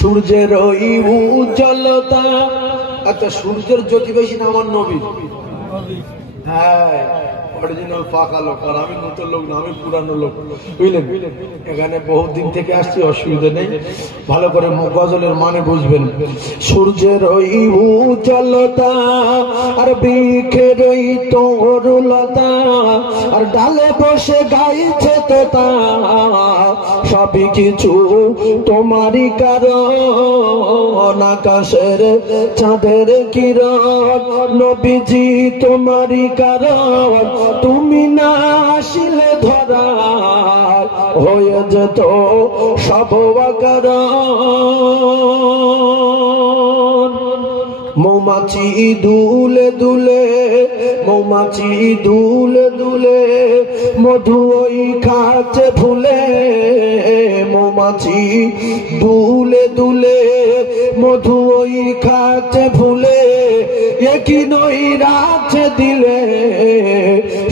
সূর্যের ওই উজ্জ্বলতা। আচ্ছা, সূর্যের জ্যোতি বেশি না আমার নবী? হ্যাঁ, অরিজিনাল পাকা লোক। আর আমি নতুন লোক না, আমি পুরানো লোক, বুঝলেন? এখানে বহুদিন থেকে আসছি, অসুবিধা নেই। ভালো করে গজলের মানে বুঝবেন। সূর্যের ওই উজ্জ্বলতা আর বৃক্ষের ওই তরুলতা আর ডালে বসে গাইছে তোতা, সবই কিছু তোমারই কারণ। আকাশের চাঁদের কিরণ নবীজি তোমারই কারণ। তুমি না আসিলে ধরা হয়ে যেত সব অকারণ। মৌমাছি দুলে দুলে, মৌমাছি দুলে দুলে মধু ওই খাচ্ছে ভুলে। মৌমাছি দুলে দুলে মধু ওই খাচ্ছে ভুলে। একই নই রাখছে দিলে,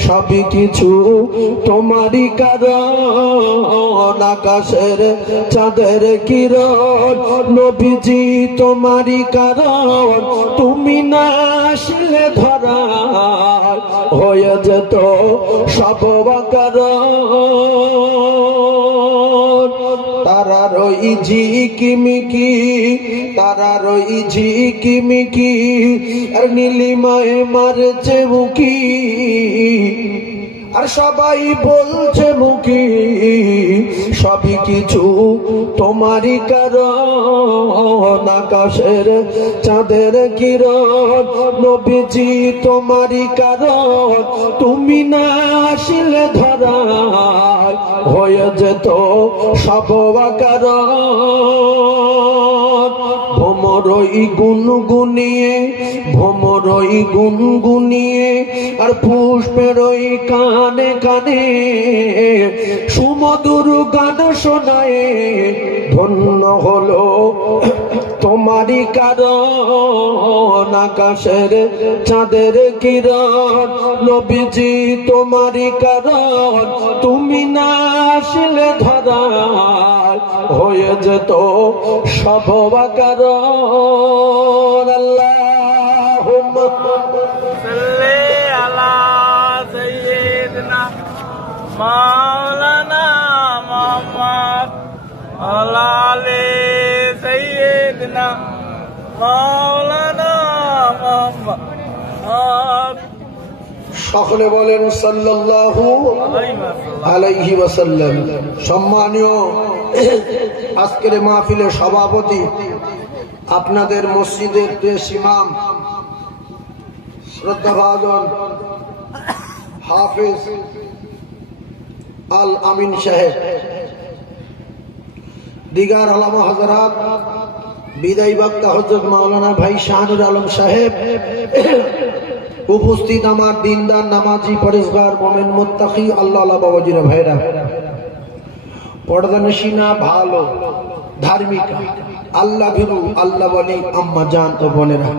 সবই কিছু তোমারই কারণ। আকাশের চাঁদের কিরণ নবীজি তোমারই কারণ। তুমি না আসলে ধরা হয়ে যেত সব অকারণ। তারার ওই ঝিকিমিকি, তারার ওই ঝিকিমিকি আর নীলিমায় মারছে মুখি। আর সবাই বলছে মুখি, সবই কিছু তোমারই কারণ। আকাশের চাঁদের কিরণ নবীজি তোমারই কারণ। তুমি না আসলে ধরা হয়ে যেত সব অকারণ। ভ্রমরই গুনগুনিয়ে, ভ্রমরই গুনগুনিয়ে আর পুষ্পেরই কানে কানে সুমধুর গান শোনায়। ধন্য হলো তোমারই কারণ। আকাশের চাঁদের কিরণ নবীজি তোমারই কারণ। তুমি না আসলে ধরা হয়ে যেত সব অকারণ। আল্লাহুম্মা সাল্লি আলা সাইয়্যিদিনা মাওলানা মুহাম্মদ আলা আলি সাইয়্যিদিনা মাওলানা মুহাম্মদ। সকলে বলেন সাল্লাল্লাহু আলাইহি ওয়াসাল্লাম। সম্মানীয় আজকের মাহফিলের সভাপতি, আপনাদের মসজিদের প্রেস ইমাম শ্রদ্ধাভাজন হাফেজ আল আমিন সাহেব, দিগার আলামা হযরত, বিদায়ী বক্তা হযরত মাওলানা ভাই শাহানুর আলম সাহেব, উপস্থিত আমার দিনদার নামাজি পরেশগার মোমেন মুত্তাকি আল্লাহ আল্লাহ বাবাজিরা ভাইরা, পর্দানশীনা ভালো ধার্মিক আল্লাহ ভীরু আল্লাহ বলি আম্মা জান ও বোনেরা।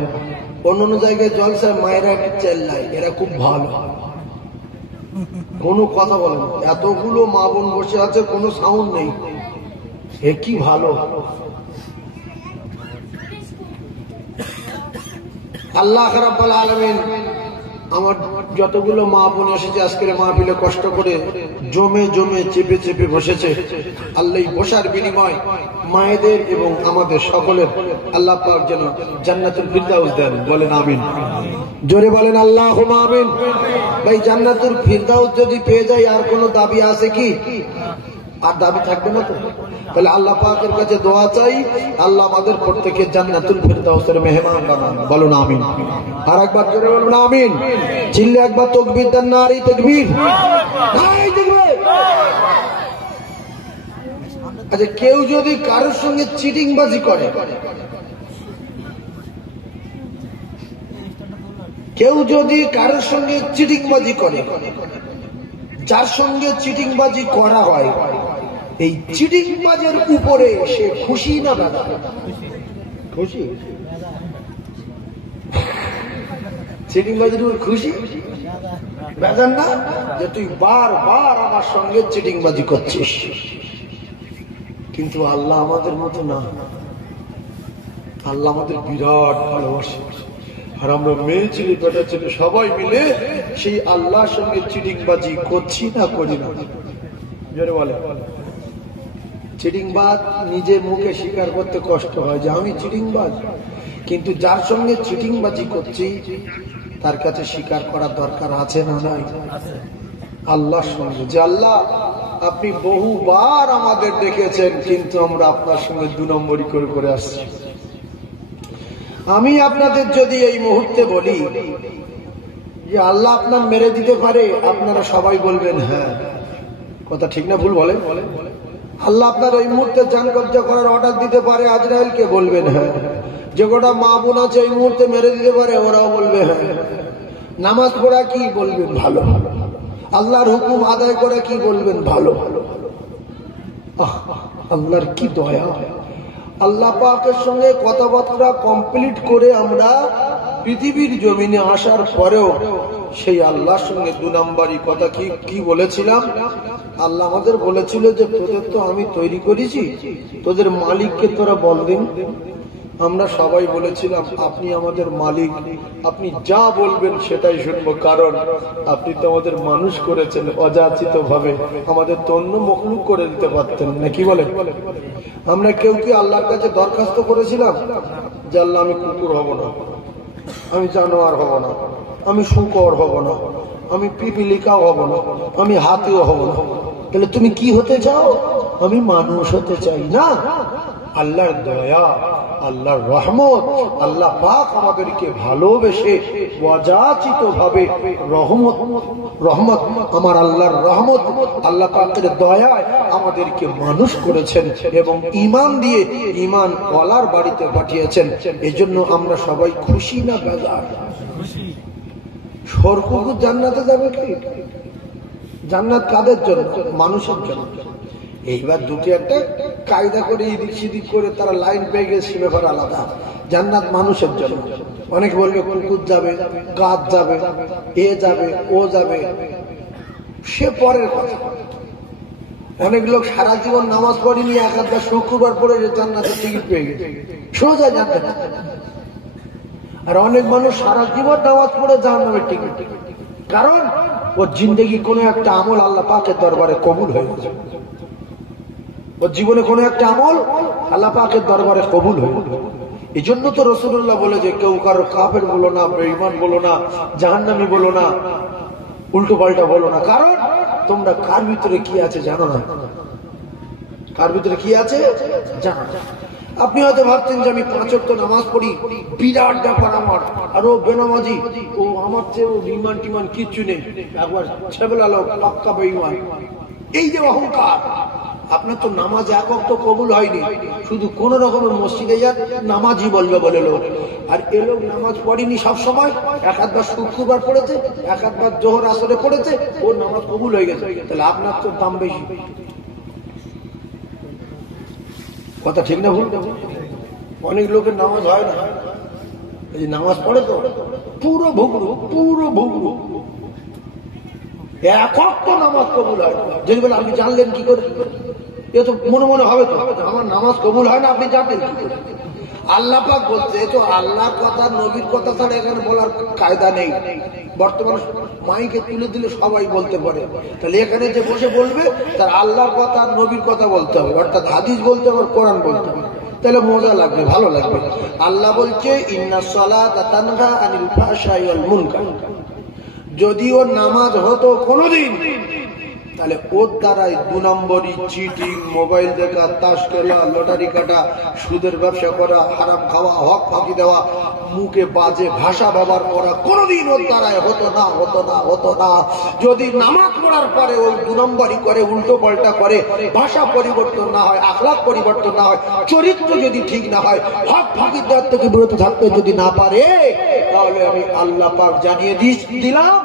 অন্য জায়গায় জলসায় মায়েরা একটু চেল্লায়, এরা খুব ভালো, কোনো কথা বলে না। এতগুলো মা বোন বসে আছে, কোনো সাউন্ড নেই, এ কি ভালো। আল্লাহ রাব্বুল আলামিন আমার যতগুলো মা বোন এসেছে আজকের মাহফিলে কষ্ট করে জমে জমে চেপে চেপে বসেছে, আল্লাহ বসার বিনিময় মায়েদের এবং আমাদের সকলের আল্লাহ পাক যেন জান্নাতুল ফিরদাউস দেন। বলেন আমিন, জোরে বলেন আল্লাহুম্মা আমিন। ভাই, জান্নাতুল ফিরদাউস যদি পেয়ে যাই আর কোনো দাবি আছে কি? আর দাবি থাকবে না তো? তাহলে আল্লাহ পাকের কাছে দোয়া চাই, আল্লাহ আমাদের প্রত্যেককে জান্নাতুল ফিরদাউসের মেহমান বানান। বলুন আমিন। আর একবার জোরে বলুন আমিন। চিল্লে একবার তাকবীর দেন, নারী তাকবীর, নারী তাকবীর। আচ্ছা, কেউ যদি কারোর সঙ্গে চিটিংবাজি করে, কেউ যদি কারোর সঙ্গে চিটিংবাজি করে, যার সঙ্গে চিটিংবাজি করা হয়, এই চিটিংবাজের উপরে সে খুশি না বেদা? খুশি। চিটিংবাজির উপর খুশি, বেজান না যে তুই বারবার আমার সঙ্গে চিটিংবাজি করছিস। কিন্তু আল্লাহ আমাদের মতো না, আল্লাহ আমাদের বিরাট ভালোবাসে, আর আমরা মেয়ে ছেলে বেটা ছেলে সবাই মিলে সেই আল্লাহর সঙ্গে চিটিংবাজি করছি না করি না? জোরে বলে। চিটিংবাজ নিজে মুখে স্বীকার করতে কষ্ট হয় যে আমি চিটিংবাজ, কিন্তু যার সঙ্গে চিটিংবাজি করছি তার কাছে স্বীকার করার দরকার আছে না নাই? আল্লাহর সঙ্গে যে আল্লাহ আপনি বহুবার আমাদের দেখেছেন, কিন্তু আমরা আপনার সঙ্গে 2 নম্বরই করে করে আসছি। আমি আপনাদের যদি এই মুহূর্তে বলি যে আল্লাহ আপনার মেরে দিতে পারে, আপনারা সবাই বলবেন হ্যাঁ। কথা ঠিক না ভুল বলেন? আল্লাহ আপনার এই মুহূর্তে জান কবজা করার অর্ডার দিতে পারে, আজরাইলকে বলবেন হ্যাঁ। যে গোটা মা বোন আছে এই মুহূর্তে মেরে দিতে পারে, ওরাও বলবে হ্যাঁ। নামাজ পড়া কি বলবেন? ভালো। আল্লাহর হুকুম আদায় করা কি বলবেন? ভালো। আল্লাহর কি দয়া! আল্লাহ পাকের সঙ্গে কথাবার্তা কমপ্লিট করে আমরা পৃথিবীর জমিনে আসার পরেও সেই আল্লাহর সঙ্গে 2 নম্বরই কথা কি বলেছিলাম? আল্লাহ আমাদের বলেছিল যে তোদের তো আমি তৈরি করেছি, তোদের মালিককে তোরা বল দিন। আমরা সবাই বলেছিলাম আপনি আমাদের মালিক, আপনি যা বলবেন সেটাই শুনবো, কারণ আপনি তো আমাদের মানুষ করেছেন অযাচিত ভাবে, আমাদের তো অন্য মখলুক করে দিতে পারতেন না, কি বলে? আমরা কেউ কি আল্লাহর কাছে দরখাস্ত করেছিলাম যে আল্লাহ আমি কুকুর হব না, আমি জানোয়ার হব না, আমি শুকর হব না, আমি পিপিলিকাও হব না, আমি হাতিও হব না? তাহলে তুমি কি হতে চাও? আমি মানুষ হতে চাই না। আল্লাহর দয়া, আল্লাহর রহমত, আল্লাহ পাক আমাদেরকে ভালোবেসে অযাচিত ভাবে রহমত আমার আল্লাহর রহমত, আল্লাহ পাকের দয়ায় আমাদেরকে মানুষ করেছেন এবং ঈমান দিয়ে ঈমান ওয়ালার বাড়িতে পাঠিয়েছেন। এজন্য আমরা সবাই খুশি না বেজার? সরকুকুর জান্নাতে যাবে কি? জান্নাত কাদের জন্য? মানুষের জন্য। এইবার দুটি একটা কায়দা করে এদিক সেদিক করে তারা লাইন পেয়ে গেছে, ব্যাপার আলাদা। জান্নাত মানুষের জন্য। অনেকে বলবে কুকুর যাবে, গাছ যাবে, এ যাবে, ও যাবে, সে পরের কথা। অনেক লোক সারা জীবন নামাজ পড়েনি, 1-2 শুক্রবার পড়ে জান্নাতের টিকিট পেয়ে গেছে, সোজা জান্নাত। আর অনেক মানুষ সারা জীবন নামাজ পড়ে জাহান্নামের টিকিট, কারণ ওর জিন্দেগি কোনো একটা আমল আল্লাহ পাকের দরবারে কবুল হয়ে গেছে। ওর জীবনে কোনো একটা আমল আল্লাহ পাকের দরবারে কবুল হয়ে গেছে। এই জন্য তো রাসূলুল্লাহ বলে যে কেউ কারো কাফের বলো না, বেঈমান বলো না, জাহান্নামী বলো না, উল্টো পাল্টা বলো না, কারণ তোমরা কার ভিতরে কি আছে জানো না। কার ভিতরে কি আছে জানো না। আপনি হয়তো ভাবছেন যে আমি 5 ওয়াক্ত নামাজ পড়ি, বিরাট ব্যাপার আমার, আর ও বেনামাজি, ও আমার চেয়ে ও ইমান টিমান কিচ্ছু নেই, একবার ছেবলা লোক, পাক্কা বেঈমান। এই যে অহংকার, আপনার তো নামাজ 1 ওয়াক্ত কবুল হয়নি, শুধু কোন রকমের মসজিদে যান নামাজি বলবে বলে লোক। আর এ লোক নামাজ পড়েনি সব সময়, 1-2 শুক্রবার পড়েছে, 1-2 জোহর আসরে পড়েছে, ওর নামাজ কবুল হয়ে গেছে, তাহলে আপনার তো দাম বেশি। কথা ঠিক না ভুল? অনেক লোকের নামাজ হয় না, এই নামাজ পড়ে তো পুরো ভুগরু 1 ওয়াক্ত নামাজ কবুল হয়। যদি বলে আপনি জানলেন কি করে? এ তো মনে মনে হবে তো আমার নামাজ কবুল হয় না, আপনি জানলেন কি করে? আল্লাহ পাক বলছে, তো আল্লাহর কথা নবীর কথা ছাড়া এখানে বলার কায়দা নেই। বর্তমানে মাইকে তুলে দিলে সবাই বলতে পারে, তাহলে এখানে যে বসে বলবে তার আল্লাহর কথা নবীর কথা বলতে হবে, অর্থাৎ হাদিস বলতে হবে, কোরআন বলতে হবে, তাহলে মজা লাগবে, ভালো লাগবে। আল্লাহ বলছে ইন্নাস সালাতা তানহা আনিল ফাহশাই ওয়াল মুনকার। যদি ওর নামাজ হতো কোনদিন, তাহলে ওর দ্বারাই 2 নম্বরই চিটিং, মোবাইল দেখা, তাস খেলা, লটারি কাটা, সুদের ব্যবসা করা, হারাম খাওয়া, হক ফাঁকি দেওয়া, মুখে বাজে ভাষা ব্যবহার করা কোনদিন ওর দ্বারাই হতো না। যদি নামাজ পড়ার পরে ওই 2 নম্বরই করে, উল্টো পাল্টা করে, ভাষা পরিবর্তন না হয়, আখলাক পরিবর্তন না হয়, চরিত্র যদি ঠিক না হয়, হক ফাঁকি দেওয়ার থেকে বিরত থাকতে যদি না পারে, তাহলে আমি আল্লাহ পাক জানিয়ে দিলাম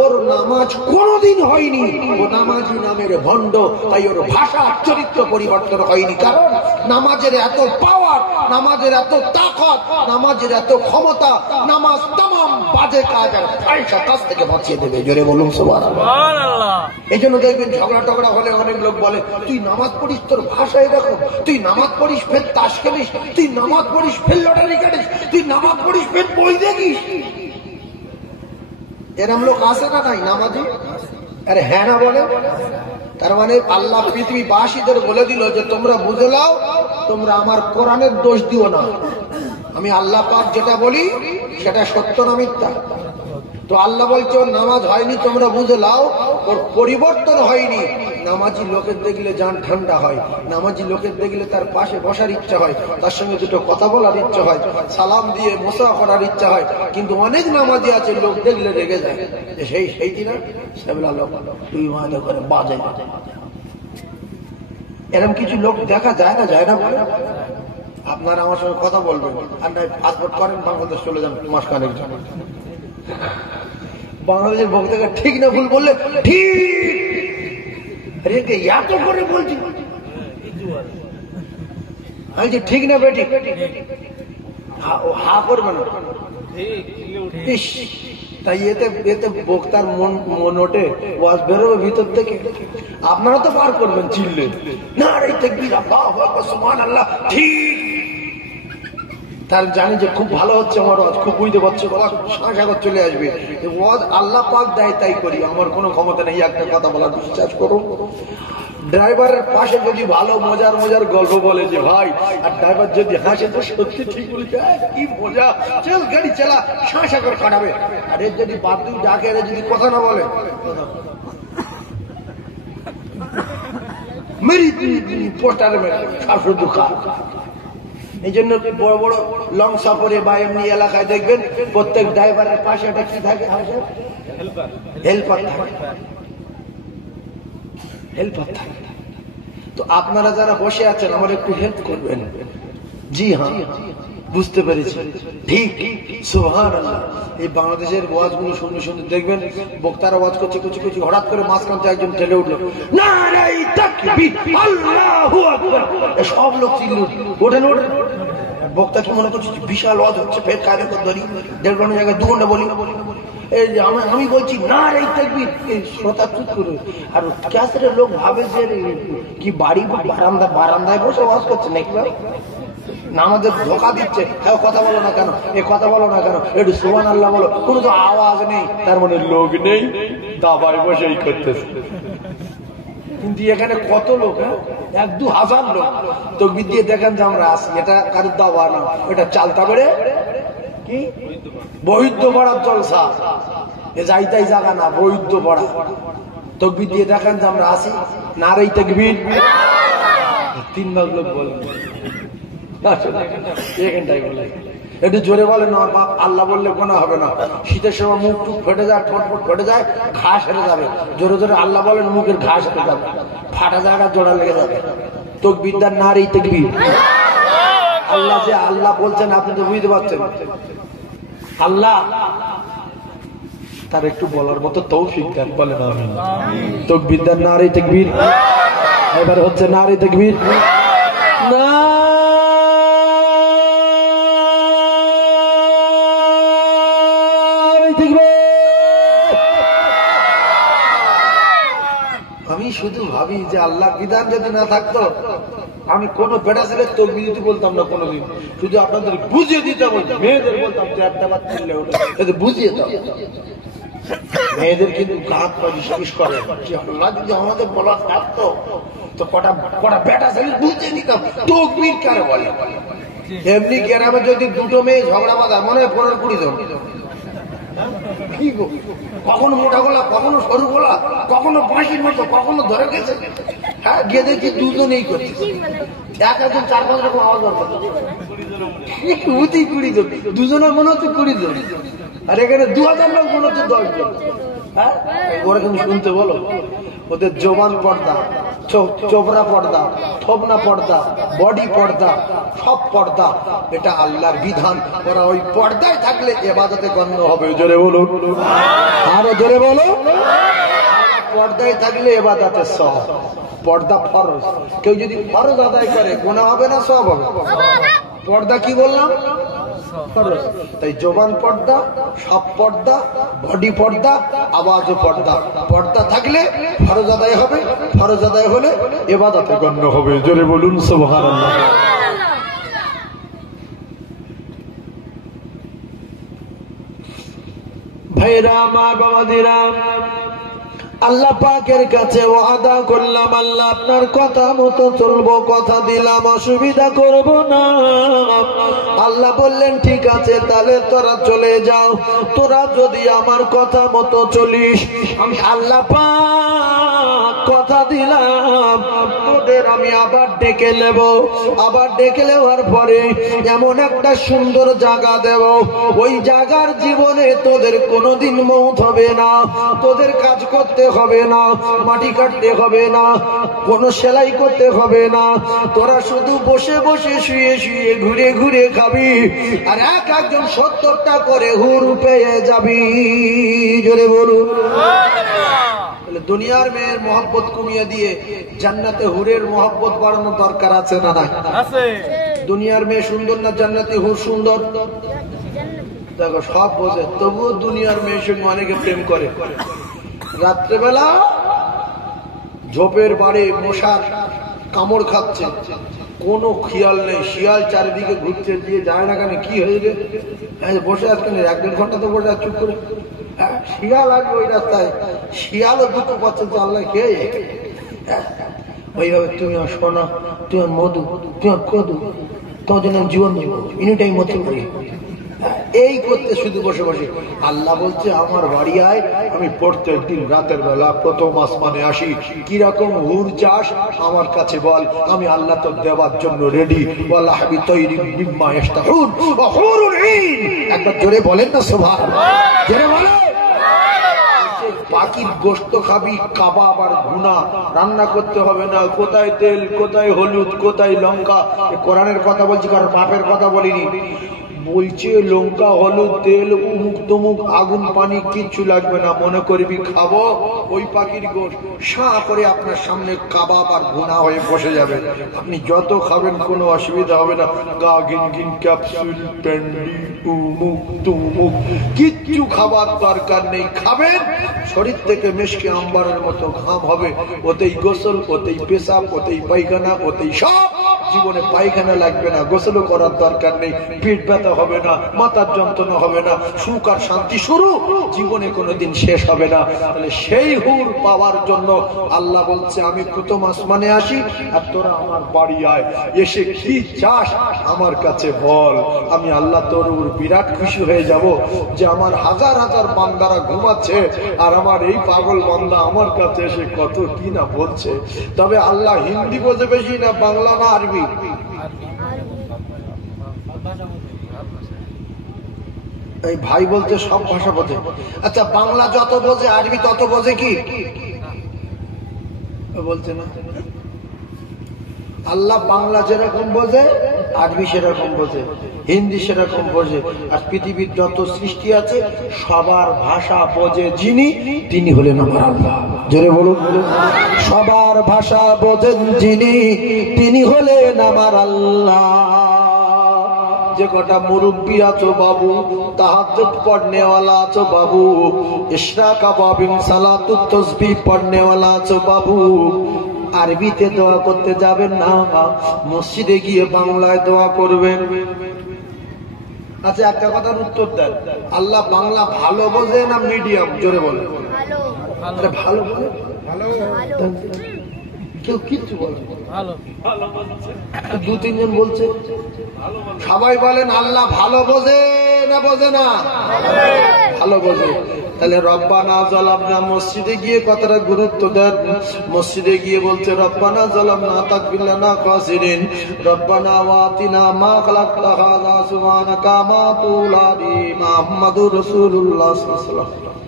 ওর নামাজ কোনদিন হয়নি, ও নামাজি নামের ভণ্ড। তাই ওর ভাষা চরিত্র পরিবর্তন হয়নি, কারণ নামাজের এত পাওয়ার, নামাজের এত তাকত, নামাজের এত ক্ষমতা, নামাজ तमाम বাজে কাজ আর ফাহিশা কাজ থেকে বাঁচিয়ে দেবে। জোরে বলুন সুবহানাল্লাহ। এই জন্য দেখবেন ঝগড়া টগড়া হলে অনেক লোক বলে, তুই নামাজ পড়িস তোর ভাষা এরকম, তুই নামাজ পড়িস ফের তাস খেলিস, তুই নামাজ পড়িস ফের লটারি কাটিস, তুই নামাজ পড়িস ফের বই দেখিস। এরম লোক আসে না নাই নামাজি? আরে হ্যাঁ না বলে। তার মানে আল্লাহ পৃথিবীবাসীদের বলে দিল যে তোমরা বুঝে নাও, তোমরা আমার কোরআনের দোষ দিও না। আমি আল্লাহ পাক যেটা বলি সেটা সত্য না মিথ্যা। তো আল্লাহ বলছে ওর নামাজ হয়নি, তোমরা বুঝে নাও, ওর পরিবর্তন হয়নি। নামাজি লোকের দেখলে জান ঠান্ডা হয়, নামাজি লোকের দেখলে তার পাশে বসার ইচ্ছা হয়, তার সঙ্গে দুটো কথা বলার ইচ্ছা হয়, সালাম দিয়ে মুসাফা করার ইচ্ছা হয়। কিন্তু অনেক নামাজি আছে লোক দেখলে রেগে যায়, সেই দিনা সেবেলা লোক তুই মাঝে করে বাজে। এরকম কিছু লোক দেখা যায় না, যায় না বলে। আপনারা আমার সঙ্গে কথা বলবেন আর নাই পাসপোর্ট করেন, বাংলাদেশ চলে যান মাসখানেক জন্য। বাংলাদেশের বক্তাকে ঠিক না ভুল বললে ঠিক রেখে এত করে বলছি, আমি যে ঠিক না বেটি হা করবে না। তাই এতে বক্তার মনোটে ওয়াজ বেরোবে ভিতর থেকে। আপনারা তো পার করবেন চিল্লে, না রে তাকবীর, আল্লাহু আকবার, সুবহানাল্লাহ, ঠিক। তার জানি যে খুব ভালো হচ্ছে আমার ওয়াজ, খুব বুঝতে পারছে, সাগর চলে আসবে। ওয়াজ আল্লাহ পাক দেয় তাই করি, আমার কোনো ক্ষমতা নেই একটা কথা বলার, বিশ্বাস করুন। ড্রাইভারের পাশে যদি ভালো মজার মজার গল্প বলে যে ভাই, আর ড্রাইভার যদি হাসে তো সত্যি ঠিক বলছে, কি মজা, চল গাড়ি চালা, সাগর কাটাবে। আর এর যদি বাতুই ডাকে, এর যদি কথা না বলে, মেরি পোস্টারে সারফুর দুঃখা। এই জন্য বড় বড় লং সফরে বা এমনি এলাকায় দেখবেন প্রত্যেক ড্রাইভারের পাশে একটা কি থাকে, হেল্পার থাকে, হেল্পার থাকে। তো আপনারা যারা বসে আছেন আমার একটু হেল্প করবেন। জি হ্যাঁ, বুঝতে পেরেছি, ঠিক, সুবহানাল্লাহ। এই বাংলাদেশের ওয়াজগুলো শুনতে শুনতে দেখবেন বক্তারা ওয়াজ করছে, কিছু হঠাৎ করে মাঝখান থেকে একজন ঠেলে উঠলো, নারে তাকবীর, আল্লাহু আকবার, সব লোক চিল্লো, ওঠেন ওঠেন। বক্তা কি মনে করছে বিশাল ওয়াজ হচ্ছে, ফের কারে ধরি 1.5 ঘন্টা জায়গায় 2 ঘন্টা বলি। এই যে আমি বলছি না রে তাকবীর, শ্রোতা চুপ করে। আর ক্যাসেটের লোক ভাবে যে কি বাড়ি বারান্দায় বসে ওয়াজ করছে নাকি, না আমাদের ধোকা দিচ্ছে। কথা বলো না কেন, এ কথা বলো না কেন, একটু সুবহানাল্লাহ বলো, কোনো তো আওয়াজ নেই, তার মানে লোক নেই, দাবায় বসেই করতেছে। কিন্তু এখানে কত লোক, 1-2 হাজার লোক তাকবীর দিয়ে দেখেন যে আমরা আসি। এটা কারোর দাওয়া না, এটা চালতা করে কি বৈদ্য পাড়ার জলসা, এ যাইতাই জায়গা না, বৈদ্য পাড়া। তাকবীর দিয়ে দেখেন যে আমরা আসি, নারে তাকবীর। 3 ভাগ লোক বলেন, এখানটাই বলে, একটু জোরে বলেন। আমার বাপ আল্লাহ বললে গোনা হবে না। শীতের সময় মুখ টুক ফেটে যায়, ঠোঁট ফেটে যায়, ঘাস হেরে যাবে। জোরে জোরে আল্লাহ বলেন, মুখের ঘাস হেরে যাবে, ফাটা জায়গা জোড়া লেগে যাবে। তাকবীরদার নারী তাকবীর। আল্লাহ যে আল্লাহ বলছেন আপনি তো বুঝতে পারছেন, আল্লাহ তার একটু বলার মতো তৌফিক দেন, বলেন আমিন। তাকবীরদার নারী তাকবীর। এবার হচ্ছে নারী তাকবীর, না আমি শুধু ভাবি যে আল্লাহ বিধান যদি না থাকতো আমি কোন বেটা ছেলে তাকবীর দিতে বলতাম না কোনোদিন, শুধু আপনাদের বুঝিয়ে দিতে বলতাম। মেয়েদের বলতাম যে একটা বার তুললে ওটা বুঝিয়ে দাও। মেয়েদের কিন্তু গাত পা বিশ্বাস করে, আল্লাহ যদি আমাদের বলা থাকতো তো কটা বেটা ছেলে বুঝিয়ে দিতাম তাকবীর কারে বলে। এমনি গ্রামে যদি 2টো মেয়ে ঝগড়া বাঁধা, মনে হয় 15-20 জন, কখনো মোটা গোলা, কখনো সরু গোলা, কখনো বাঁশির মতো, কখনো ধরে গেছে। হ্যাঁ, গিয়ে দেখছি 2 জনেই করছে, একজন 4-5 রকম আওয়াজ বার করছে। 20 জন, 2 জনের মনে হচ্ছে 20 জন, আর এখানে 2000 লোক মনে হচ্ছে 10 জন। হ্যাঁ, ওরা কিন্তু শুনতে বলো, ওদের জবান পর্দা, চোপড়া পর্দা, থোবনা পর্দা, বডি পর্দা, সব পর্দা। এটা আল্লাহর বিধান। ওরা ওই পর্দায় থাকলে ইবাদতে গণ্য হবে। জোরে বলো, আরো জোরে বলো। পর্দায় থাকলে ইবাদতে সওয়াব। পর্দা ফরজ, কেউ যদি ফরজ আদায় করে গুনাহ হবে না সওয়াব হবে? পর্দা কি বললাম? তাই জবান পর্দা, সব পর্দা, বডি পর্দা, আওয়াজও পর্দা। পর্দা থাকলে ফরজ আদায় হবে, ফরজ আদায় হলে ইবাদতে গণ্য হবে। জোরে বলুন সুবহানাল্লাহ। ভাইরা আমার, বাবাদিরা, আল্লাহ পাকের কাছে ওয়াদা করলাম, আল্লাহ আপনার কথা মতো চলবো, কথা দিলাম, অসুবিধা করব না। আল্লাহ বললেন ঠিক আছে, তাহলে তোরা চলে যাও। তোরা যদি আমার কথা মতো চলিস, আমি আল্লাহ পাক কথা দিলাম তোদের আমি আবার ডেকে নেব। আবার ডেকে নেওয়ার পরে এমন একটা সুন্দর জায়গা দেব, ওই জায়গার জীবনে তোদের কোনোদিন মৌত হবে না, তোদের কাজ করতে হবে না, মাটি কাটতে হবে না, কোনো সেলাই করতে হবে না। তোরা শুধু বসে বসে শুয়ে শুয়ে ঘুরে ঘুরে খাবি, আর একজন 70টা করে হুর পেয়ে যাবি। জোরে বলুন। দুনিয়ার মেয়ের মহব্বত কমিয়ে দিয়ে জান্নাতে হুরের মহব্বত বাড়ানোর দরকার আছে না নাই? দুনিয়ার মেয়ে সুন্দর না জান্নাতে হুর সুন্দর? দেখো সব বোঝে, তবুও দুনিয়ার মেয়ের সঙ্গে অনেকে প্রেম করে। রাত্রেবেলা ঝোপের বাড়ি মশার কামড় খাচ্ছে, কোনো খেয়াল নেই, শিয়াল চারিদিকে ঘুরতে দিয়ে যায় না কেন, কি হয়েছে বসে আজকে 1-1.5 ঘন্টা তো বসে চুপ করে। শিয়াল আসবে ওই রাস্তায়, শিয়ালও দুঃখ পাচ্ছে যে আল্লাহ খেয়ে। ওইভাবে তুমি আর সোনা, তুমি আর মধু, তুমি আর কদু, তোমার জন্য জীবন দিব, ইনিটাই মতো করি। এই করতে শুধু বসে বসে। আল্লাহ বলছে আমার বাড়ি আয়, আমি প্রত্যেক দিন রাতের বেলা প্রথম আসমানে আসি, কিরকম হুর চাস আমার কাছে বল, আমি আল্লাহ তো দেওয়ার জন্য রেডি। একবার জোরে বলেন না সুবহানাল্লাহ, জোরে বলেন। পাখির গোশত খাবি, কাবাব আর ভুনা, রান্না করতে হবে না, কোথায় তেল, কোথায় হলুদ, কোথায় লঙ্কা। কোরআনের কথা বলছি, কারণ বাপের কথা বলিনি। বলছে লঙ্কা, হলুদ, তেল, উমুক তুমুক, আগুন পানি কিচ্ছু লাগবে না, মনে করবি খাবো ওই পাখির গোশ, সা করে আপনার সামনে কাবাব আর ভুনা হয়ে বসে যাবে। আপনি যত খাবেন কোনো অসুবিধা হবে না। গা গিন গিন, ক্যাপসুল, প্যান্ডি, উমুক তুমুক, কিচ্ছু খাবার দরকার নেই। খাবেন, শরীর থেকে মেশকে আম্বারের মতো ঘাম হবে, ওতেই গোসল, ওতেই পেশাব, ওতেই পায়খানা, ওতেই সব। জীবনে পায়খানা লাগবে না, গোসলও করার দরকার নেই, পেট ব্যথা হবে না, মাথার যন্ত্রণা হবে না, সুখ আর শান্তি শুরু, জীবনে কোনোদিন শেষ হবে না। তাহলে সেই হুর পাওয়ার জন্য আল্লাহ বলছে আমি প্রথম আসমানে আসি, আর তোরা আমার বাড়ি আয়, এসে কি চাস আমার কাছে বল। আমি আল্লাহ তোর বিরাট খুশি হয়ে যাব যে আমার হাজার হাজার বান্দারা ঘুমাচ্ছে, আর আমার এই পাগল বান্দা আমার কাছে এসে কত কি না বলছে। তবে আল্লাহ হিন্দি বোঝে বেশি না বাংলা না আরবি? এই ভাই বলতে সব ভাষা বোঝে। আচ্ছা বাংলা যত বোঝে আরবি তত বোঝে কি বলছে না? আল্লাহ বাংলা যেরকম বোঝে আরবি সেরকম বোঝে, হিন্দি সেরকম বোঝে। আর পৃথিবীর যত সৃষ্টি আছে সবার ভাষা বোঝে যিনি, তিনি হলেন আমার আল্লাহ। জোরে বলুন। সবার ভাষা বোঝেন যিনি, তিনি হলেন আমার আল্লাহ। যে কটা মুরব্বী আছো বাবু, তাহাজ্জুদ পড়নেওয়ালা আছো বাবু, ইশরাকা বাবিন সালাতুত তাসবিহ পড়নেওয়ালা আছো বাবু, আরবিতে দোয়া করতে যাবেন না, মসজিদে গিয়ে বাংলায় দোয়া করবেন। আচ্ছা একটা কথার উত্তর দেন, আল্লাহ বাংলা ভালো বোঝে না মিডিয়াম? জোরে বলেন। ভালো বলে, কেউ কিচ্ছু বলে, 2-3 জন বলছে। সবাই বলেন আল্লাহ ভালো বোঝে না বোঝে না? ভালো বোঝে। তাহলে রব্বানা যালামনা, মসজিদে গিয়ে কতটা গুরুত্ব দেন। মসজিদে গিয়ে বলছে রব্বানা যালামনা তাগফির লানা খাসিরিন, রব্বানা ওয়াতিনা মা খালাকতা হাযা সুবহানাকা মা তুলাদি মুহাম্মাদুর রাসূলুল্লাহ সাল্লাল্লাহু আলাইহি ওয়াসাল্লাম।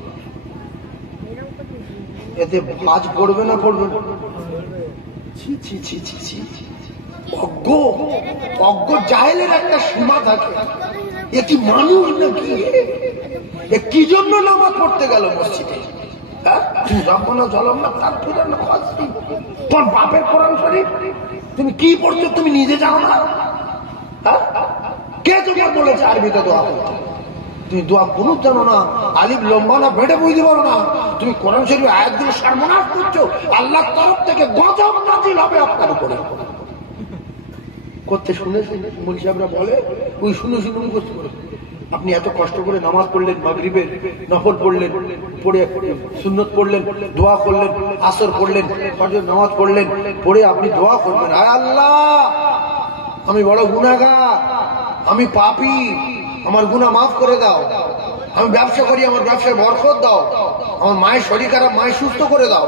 এতে ভাজ পড়বে না পড়বে? ছি ছি ছি ছি ছি। অজ্ঞ অজ্ঞ জাহেলের একটা সীমা থাকে। এ কি মানুষ নাকি? এ কি জন্য নামাজ পড়তে গেল মসজিদে? রব্বানা যালামনা তাগফির লানা খাসিরিন, তোর বাপের কোরআন শরীফ তুমি কি পড়ছো তুমি নিজে জানো না? তোমার বলেছে আরবিতে দোয়া করতে? তুমি দোয়া কুনুত জানো না, আলিফ লম্বা না বেড়ে বুঝতে পারো না, তুমি কোরআন শরীফ আয়াতগুলো সর্বনাশ করছো, আল্লাহর তরফ থেকে গজব নাজিল হবে আপনার উপরে। করতে শুনেছেন মুল সাহেবরা বলে, ওই শুনে শুনে মুখস্থ করে। আপনি এত কষ্ট করে নামাজ পড়লেন, মাগরিবের নফল পড়লেন, পড়ে সুন্নত পড়লেন, দোয়া করলেন, আসর পড়লেন, ফজর নামাজ পড়লেন, পড়ে আপনি দোয়া করবেন, আয় আল্লাহ আমি বড় গুনাহগার, আমি পাপী, আমার গুনাহ মাফ করে দাও, আমি ব্যবসা করি, আমার ব্যবসায় বরকত দাও, আমার মায়ের শরীর খারাপ, মায়ের সুস্থ করে দাও,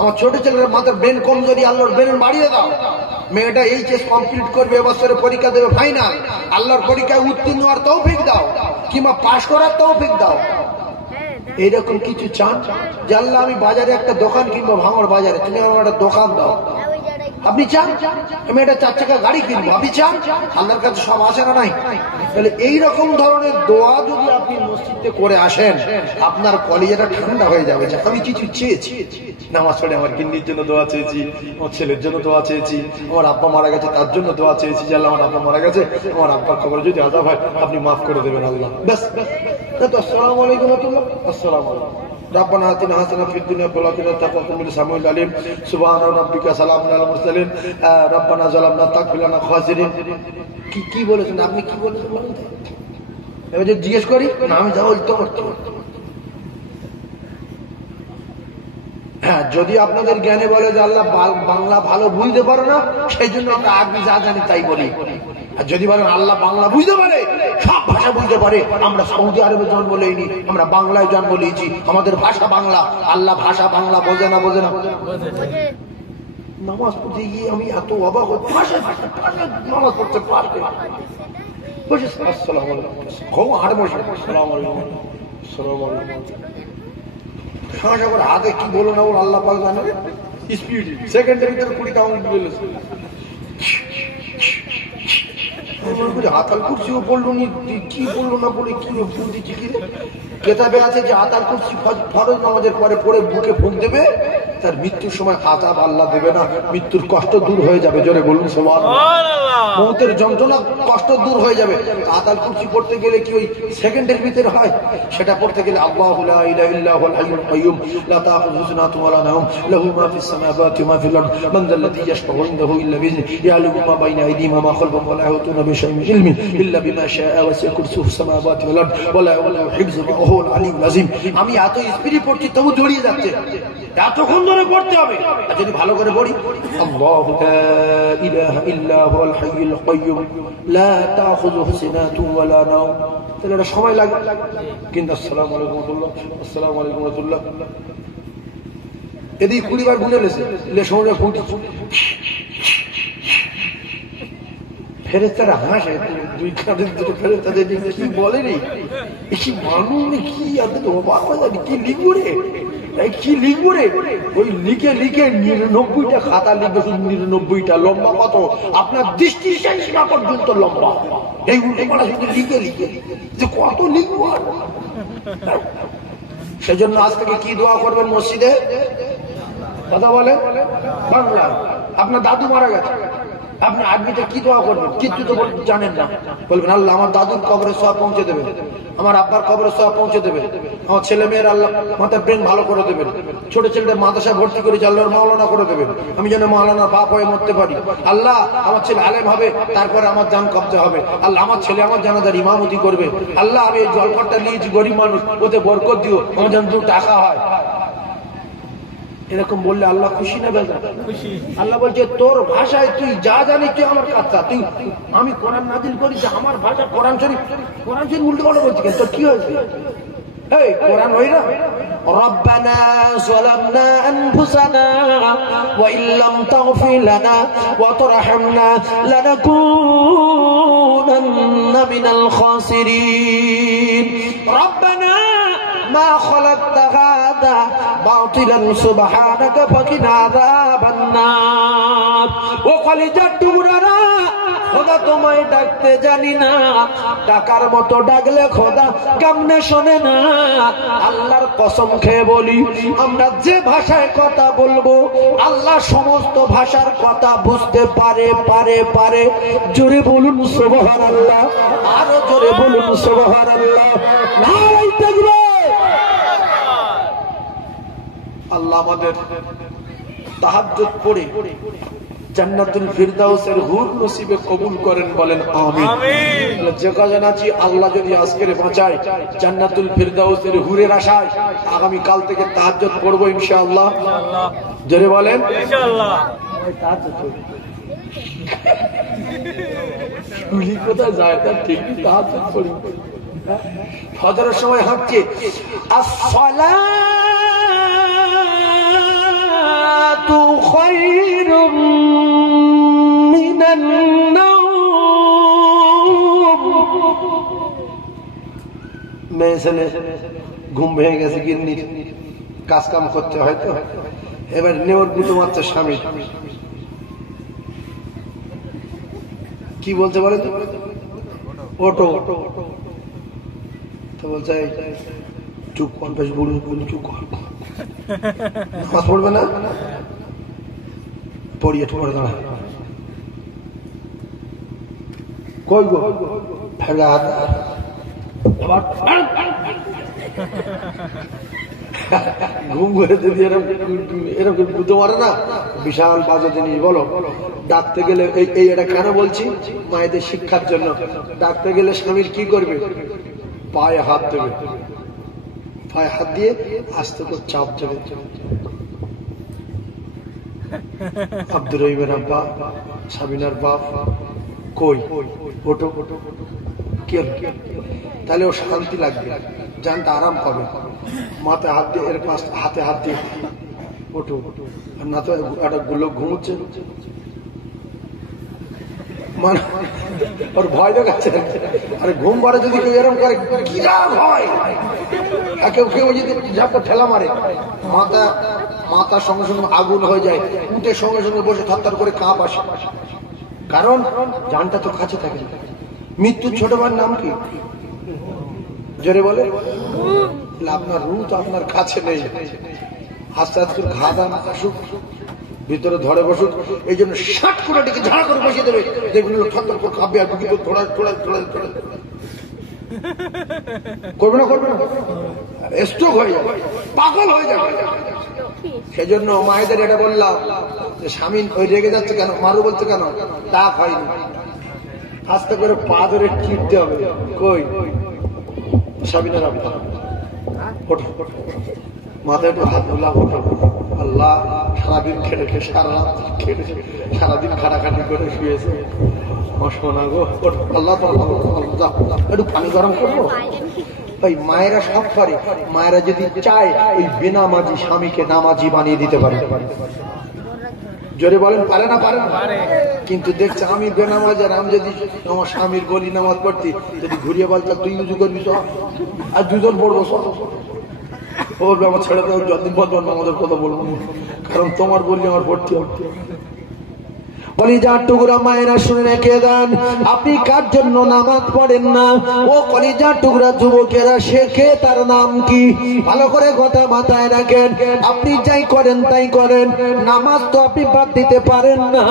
আমার ছোট ছেলের মাথার ব্রেন কমজোরি, আল্লাহর ব্রেন বাড়িয়ে দাও, মেয়েটা এইচএস কমপ্লিট করবে, এবছরে পরীক্ষা দেবে ফাইনাল, আল্লাহর পরীক্ষায় উত্তীর্ণ হওয়ার তৌফিক দাও, কিংবা পাশ করার তৌফিক দাও। এইরকম কিছু চান যে আল্লাহ আমি বাজারে একটা দোকান কিনবো, ভাঙড় বাজারে, তুমি আমার একটা দোকান দাও। আপনি চান আমি একটা 4 চাকা গাড়ি কিনবো, আপনি চান? আল্লাহর কাছে সব আসে না নাই? তাহলে এইরকম ধরনের দোয়া যদি আপনি মসজিদে করে আসেন, আপনার কলিজাটা ঠান্ডা হয়ে যাবে যে আমি কিছু চেয়েছি। নামাজ পড়ে আমার গিন্নির জন্য দোয়া চেয়েছি, আমার ছেলের জন্য দোয়া চেয়েছি, আমার আব্বা মারা গেছে তার জন্য দোয়া চেয়েছি, যে আল্লাহ আমার আব্বা মারা গেছে, আমার আব্বার খবরে যদি আযাব হয় আপনি মাফ করে দেবেন আল্লাহ। ব্যাস, আসসালামু আলাইকুম ওয়া রাহমাতুল্লাহ, আসসালামু আলাইকুম। ربنا آتنا حسنة في الدنيا وآخرة وقنا من السميع العليم سبحان ربك سلام على المرسلين ربنا ظلمنا فاغفر لنا خاسرين। কি বলেছেন আপনি? কি বলেছেন বলেন তো? এবার যদি জিজ্ঞেস করি না, আমি যা বলতে পারতো। হ্যাঁ, যদি আপনাদের জ্ঞানে বলে যে আল্লাহ বাংলা ভালো বুঝতে পারে না, সেই জন্য আমরা আরবি যা জানি তাই বলি। আর যদি বলেন আল্লাহ বাংলা বুঝতে পারে, সব ভাষা বুঝতে পারে, আমরা সৌদি আরবে জন্ম লইনি, আমরা বাংলায় জন্ম নিয়েছি, আমাদের ভাষা বাংলা, আল্লাহ ভাষা বাংলা বোঝে না? বোঝে না? নামাজ পড়তে গিয়ে আমি এত অবাক হচ্ছি, নামাজ পড়তে পারবে আসসালামু আলাইকুম, হাতে কি বলো না, ওর আল্লাহ পাক জানে, স্পিড সেকেন্ডের ভিতরে 20 কাউন্ট বলেছে। আতাল কুরসিও পড়লো নি, কি বললো না বলে কি বুঝেছি কি কেতাবে আছে যে আতাল কুরসি ফরজ নামাজের পরে পড়ে বুকে ফুঁক দেবে, তার মৃত্যুর সময় আযাব আল্লাহ দেবে না, মৃত্যুর কষ্ট দূর হয়ে যাবে। জোরে বলুন সুবহানাল্লাহ। মৌতের যন্ত্রণা কষ্ট দূর হয়ে যাবে। আতাল কুরসি পড়তে গেলে কি ওই সেকেন্ডের ভিতরে হয়? সেটা পড়তে গেলে আল্লাহু লা ইলাহা ইল্লা হুয়াল হাইয়ুল কাইয়্যুম লা তাখুযুহু সিনাতুন ওয়া লা নাওম লাহু মা ফিস সামাওয়াতি ওয়া মা ফিল আরদ মান যাল্লাযী ইয়াশফা'উ ইনদাহু ইল্লা বিইذনিহি ইয়া'লামু মা বাইনা আইদিহিম ওয়া মা খালফাহুম ওয়া লা ইয়াহুতুনা বিশাইইন মিন ইলমিহি ইল্লা বিমা শাআ ওয়াসি'a কুরসিয়ুহু সামাওয়াতি ওয়াল আরদ ওয়া লা ইয়াউদুহু হিফযুহুমা ওয়া হুয়াল আলিয়্যুল আযীম। আমি এত স্পিডে পড়ছি তবু জড়িয়ে যাচ্ছে, এতক্ষণ ধরে পড়তে হবে। আর যদি ভালো করে পড়ি, আল্লাহু লা ইলাহা ইল্লা হুয়াল হাইয়ুল কাইয়্যুম লা তাখুযুহু সিনাতুন ওয়া লা নাওম, তাহলে এটা সময় লাগে। কিন্তু আসসালামু আলাইকুম ওয়া রাহমাতুল্লাহ, আসসালামু আলাইকুম ওয়া রাহমাতুল্লাহ, এদিকে 20 বার গুনে লেছে, সময় ফুটি ফেরেস্তারা হাসে, দুই কাঁধের দুটো ফেরেস্তাদের কি বলে রে, কি মানুষ কি অবাক হয়ে যাবে, কি লিখবো রে, কি লিখবো রে, ওই লিখে লিখে 99টা খাতা লিখবে, 99টা লম্বা কত আপনার দৃষ্টির শেষ সীমা পর্যন্ত লম্বা, এই উল্টে পাল্টা শুধু লিখে লিখে যে কত লিখবো। সেজন্য আজ থেকে কি দোয়া করবেন মসজিদে? কথা বলেন বাংলা। আপনার দাদু মারা গেছে, আপনি আরবিতে কি দোয়া করবেন? কিছু তো জানেন না, বলবেন আল্লাহ আমার দাদুর কবরে সওয়াব পৌঁছে দেবেন, আমার আব্বার কবরে সওয়াব পৌঁছে দেবেন, আমার ছেলে মেয়ের আল্লাহ মাথার ব্রেন ভালো করে দেবেন, ছোট ছেলেদের মাদ্রাসায় ভর্তি করে আল্লাহর মাওলানা করে দেবেন, আমি যেন মাওলানা বাপ হয়ে মরতে পারি। আল্লাহ আমার ছেলে আলেম হবে, তারপরে আমার জান কবজা হবে। আল্লাহ আমার ছেলে আমার জানাজার ইমামতি করবে। আল্লাহ আমি এই জলপটটা নিয়েছি, গরিব মানুষ, ওতে বরকত দিও, আমার যেন 2 টাকা হয়। এরকম বললে আল্লাহ খুশি না বেজা? খুশি। আল্লাহ বলছে তোর ভাষায় তুই যা জানিস তুই আমার কাছে, তুই আমি কোরআন নাযিল করি যে আমার ভাষা কোরআন শরীফ উল্টো পাল্টা বলছি, কেন তোর কি হয়েছে? এই কোরআন হই না, ربنا ظلمنا أنفسنا وإن لم تغفر لنا وترحمنا لنكونن من الخاسرين ربنا ما خلقت هذا باطلا سبحانك فقنا عذاب النار وقال جدنا খোদা তোমায় ডাকতে জানি না, ডাকার মতো ডাকলে খোদা কেমনে শোনে না। আল্লাহর কসম খেয়ে বলি, আমরা যে ভাষায় কথা বলবো আল্লাহ সমস্ত ভাষার কথা বুঝতে পারে পারে পারে। জোরে বলুন সুবহানাল্লাহ, আরো জোরে বলুন সুবহানাল্লাহ, নারায়ে তাকবীর। আল্লাহ আমাদের তাহাজ্জুদ পড়ে জান্নাতুল ফিরদাউসের হুর নসিবে কবুল করেন, বলেন আমিন। যে কজন আছি আল্লাহ যদি আজকের বাঁচায় জান্নাতুল ফিরদাউসের হুরের আশায় আগামী কাল থেকে তাহাজ্জুদ পড়বো ইনশাআল্লাহ। জোরে বলেন ইনশাআল্লাহ। কোথায় যায় তা ঠিক, তাহাজ্জুদ পড়ি। ফজরের সময় হাঁটছে আসসালাতু খায়রুম মিনান নাওম। মেয়ে ছেলে ঘুম ভেঙে গেছে, গিন্নি কাজ কাম করতে হয়তো, এবার নেওয়ার গুঁতো মারছে স্বামী। কি বলছে বলে তো, ওটো তো বলছে চুপ কনফেস বলুন চুপ কর, নামাজ পড়বে না, পড়িয়ে পড়ে দাঁড়া কই গো ফেরা হাত ঘুম করে যদি এরকম বুঝতে পারে না, বিশাল বাজে জিনিস। বলো ডাকতে গেলে এই এটা কেন বলছি, মায়েদের শিক্ষার জন্য। ডাকতে গেলে স্বামীর কি করবে, পায়ে হাত দেবে, পায়ে হাত দিয়ে আস্তে করে চাপ দেবে। আব্দুর রহিমের আব্বা, সাবিনার বাপ কই, ওটো তাহলে ও শান্তি লাগবে, জানটা আরাম পাবে। মাথায় হাত দিয়ে এর পাশ হাতে হাত দিয়ে ওঠো, আর না তো একটা লোক ঘুমোচ্ছে, মানে ওর ভয় দেখাচ্ছে। আরে ঘুম পাড়ে যদি কেউ এরকম করে কি রাগ হয়, কেউ কেউ যদি ঝাপটা ঠেলা মারে, মাথার সঙ্গে সঙ্গে আগুন হয়ে যায়, উঠে সঙ্গে সঙ্গে বসে থরথর করে কাঁপ আসে, কারণ জানটা তো কাছে থাকে। মৃত্যুর ছোট ভাইয়ের নাম কি, জোরে বলে? আপনার রুহ তো আপনার কাছে নেই, আস্তে আস্তে ঘা দান আসুক, ভিতরে ধরে বসুক, এই জন্য ষাট করে ডেকে ঝাড়া করে বসিয়ে দেবে, দেখবেন থরথর করে কাঁপবে, আর করবে না, করবে না, স্ট্রোক হয়ে যাবে, পাগল হয়ে যাবে। সেই জন্য মায়েদের এটা বললাম যে স্বামী ওই রেগে যাচ্ছে কেন, মারু বলছে কেন, তা হয়নি, আস্তে করে পা ধরে টিপতে হবে। কই সাবিনার আব্বা, ওঠো মাথায় একটু হাত বুলাম, ওঠো। আল্লাহ সারাদিন খেলে সারা রাত খেলে সারাদিন খাটাখাটি করে শুয়েছে, শোনা গো, আল্লাহ একটু পানি গরম করবো। ওই মায়েরা সব পারে, মায়েরা যদি চায় ওই বেনামাজি স্বামীকে নামাজি বানিয়ে দিতে পারে। জোরে বলেন পারে না, পারে না? কিন্তু দেখছে আমি বেনামাজ, আর আমি যদি আমার স্বামীর গলি নামাজ পড়তি, যদি ঘুরিয়ে বলতাম তুই উজু করবি সব, আর দুজন পড়বো সব, বলবে আমার ছেড়ে দেওয়া, যতদিন পর্যন্ত আমাদের কথা বলবো, কারণ তোমার বললে আমার পড়তে হবে। কলিজার টুকরা মায়েরা শুনে রেখে দেন, আপনি কার জন্য নামাজ পড়েন না? ও কলিজার টুকরা যুবকেরা, শেখে তার নাম কি? ভালো করে কথা মাথায় রাখেন। আপনি যাই করেন তাই করেন, নামাজ তো আপনি বাদ দিতে পারেন না।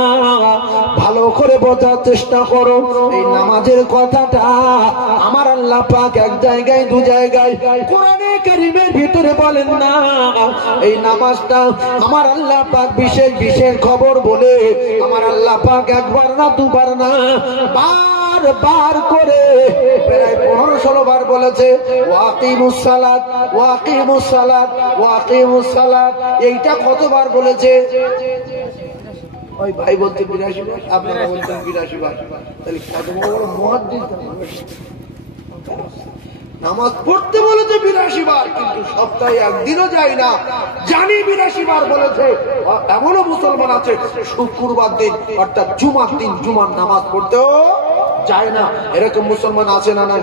ভালো করে বোঝার চেষ্টা করো, এই নামাজের কথাটা আমার আল্লাহ পাক এক জায়গায় দু জায়গায় কোরআনে কারীমের ভিতরে বলেন না। এই নামাজটা আমার আল্লাহ পাক বিশেষ বিশেষ খবর বলে আমার আল্লাহ পাক একবার না দুবার না বারবার করে প্রায় 15-16 বার বলেছে ওয়াকিমুস সালাত, ওয়াকিমুস সালাত, ওয়াকিমুস সালাত। এইটা কতবার বলেছে? ওই ভাই বলতে 82 বার, আপনারা বলতেন 82 বার, তাহলে কত বড় মুহাদ্দিস। নামাজ পড়তে বলেছে 82 বার, কিন্তু সপ্তাহে একদিনও যায় না, জানি 82 বার বলেছে। এমনও মুসলমান আছে শুক্রবার দিন অর্থাৎ জুমার দিন জুমার নামাজ পড়তেও যায় না, এরকম মুসলমান আছে না নাই?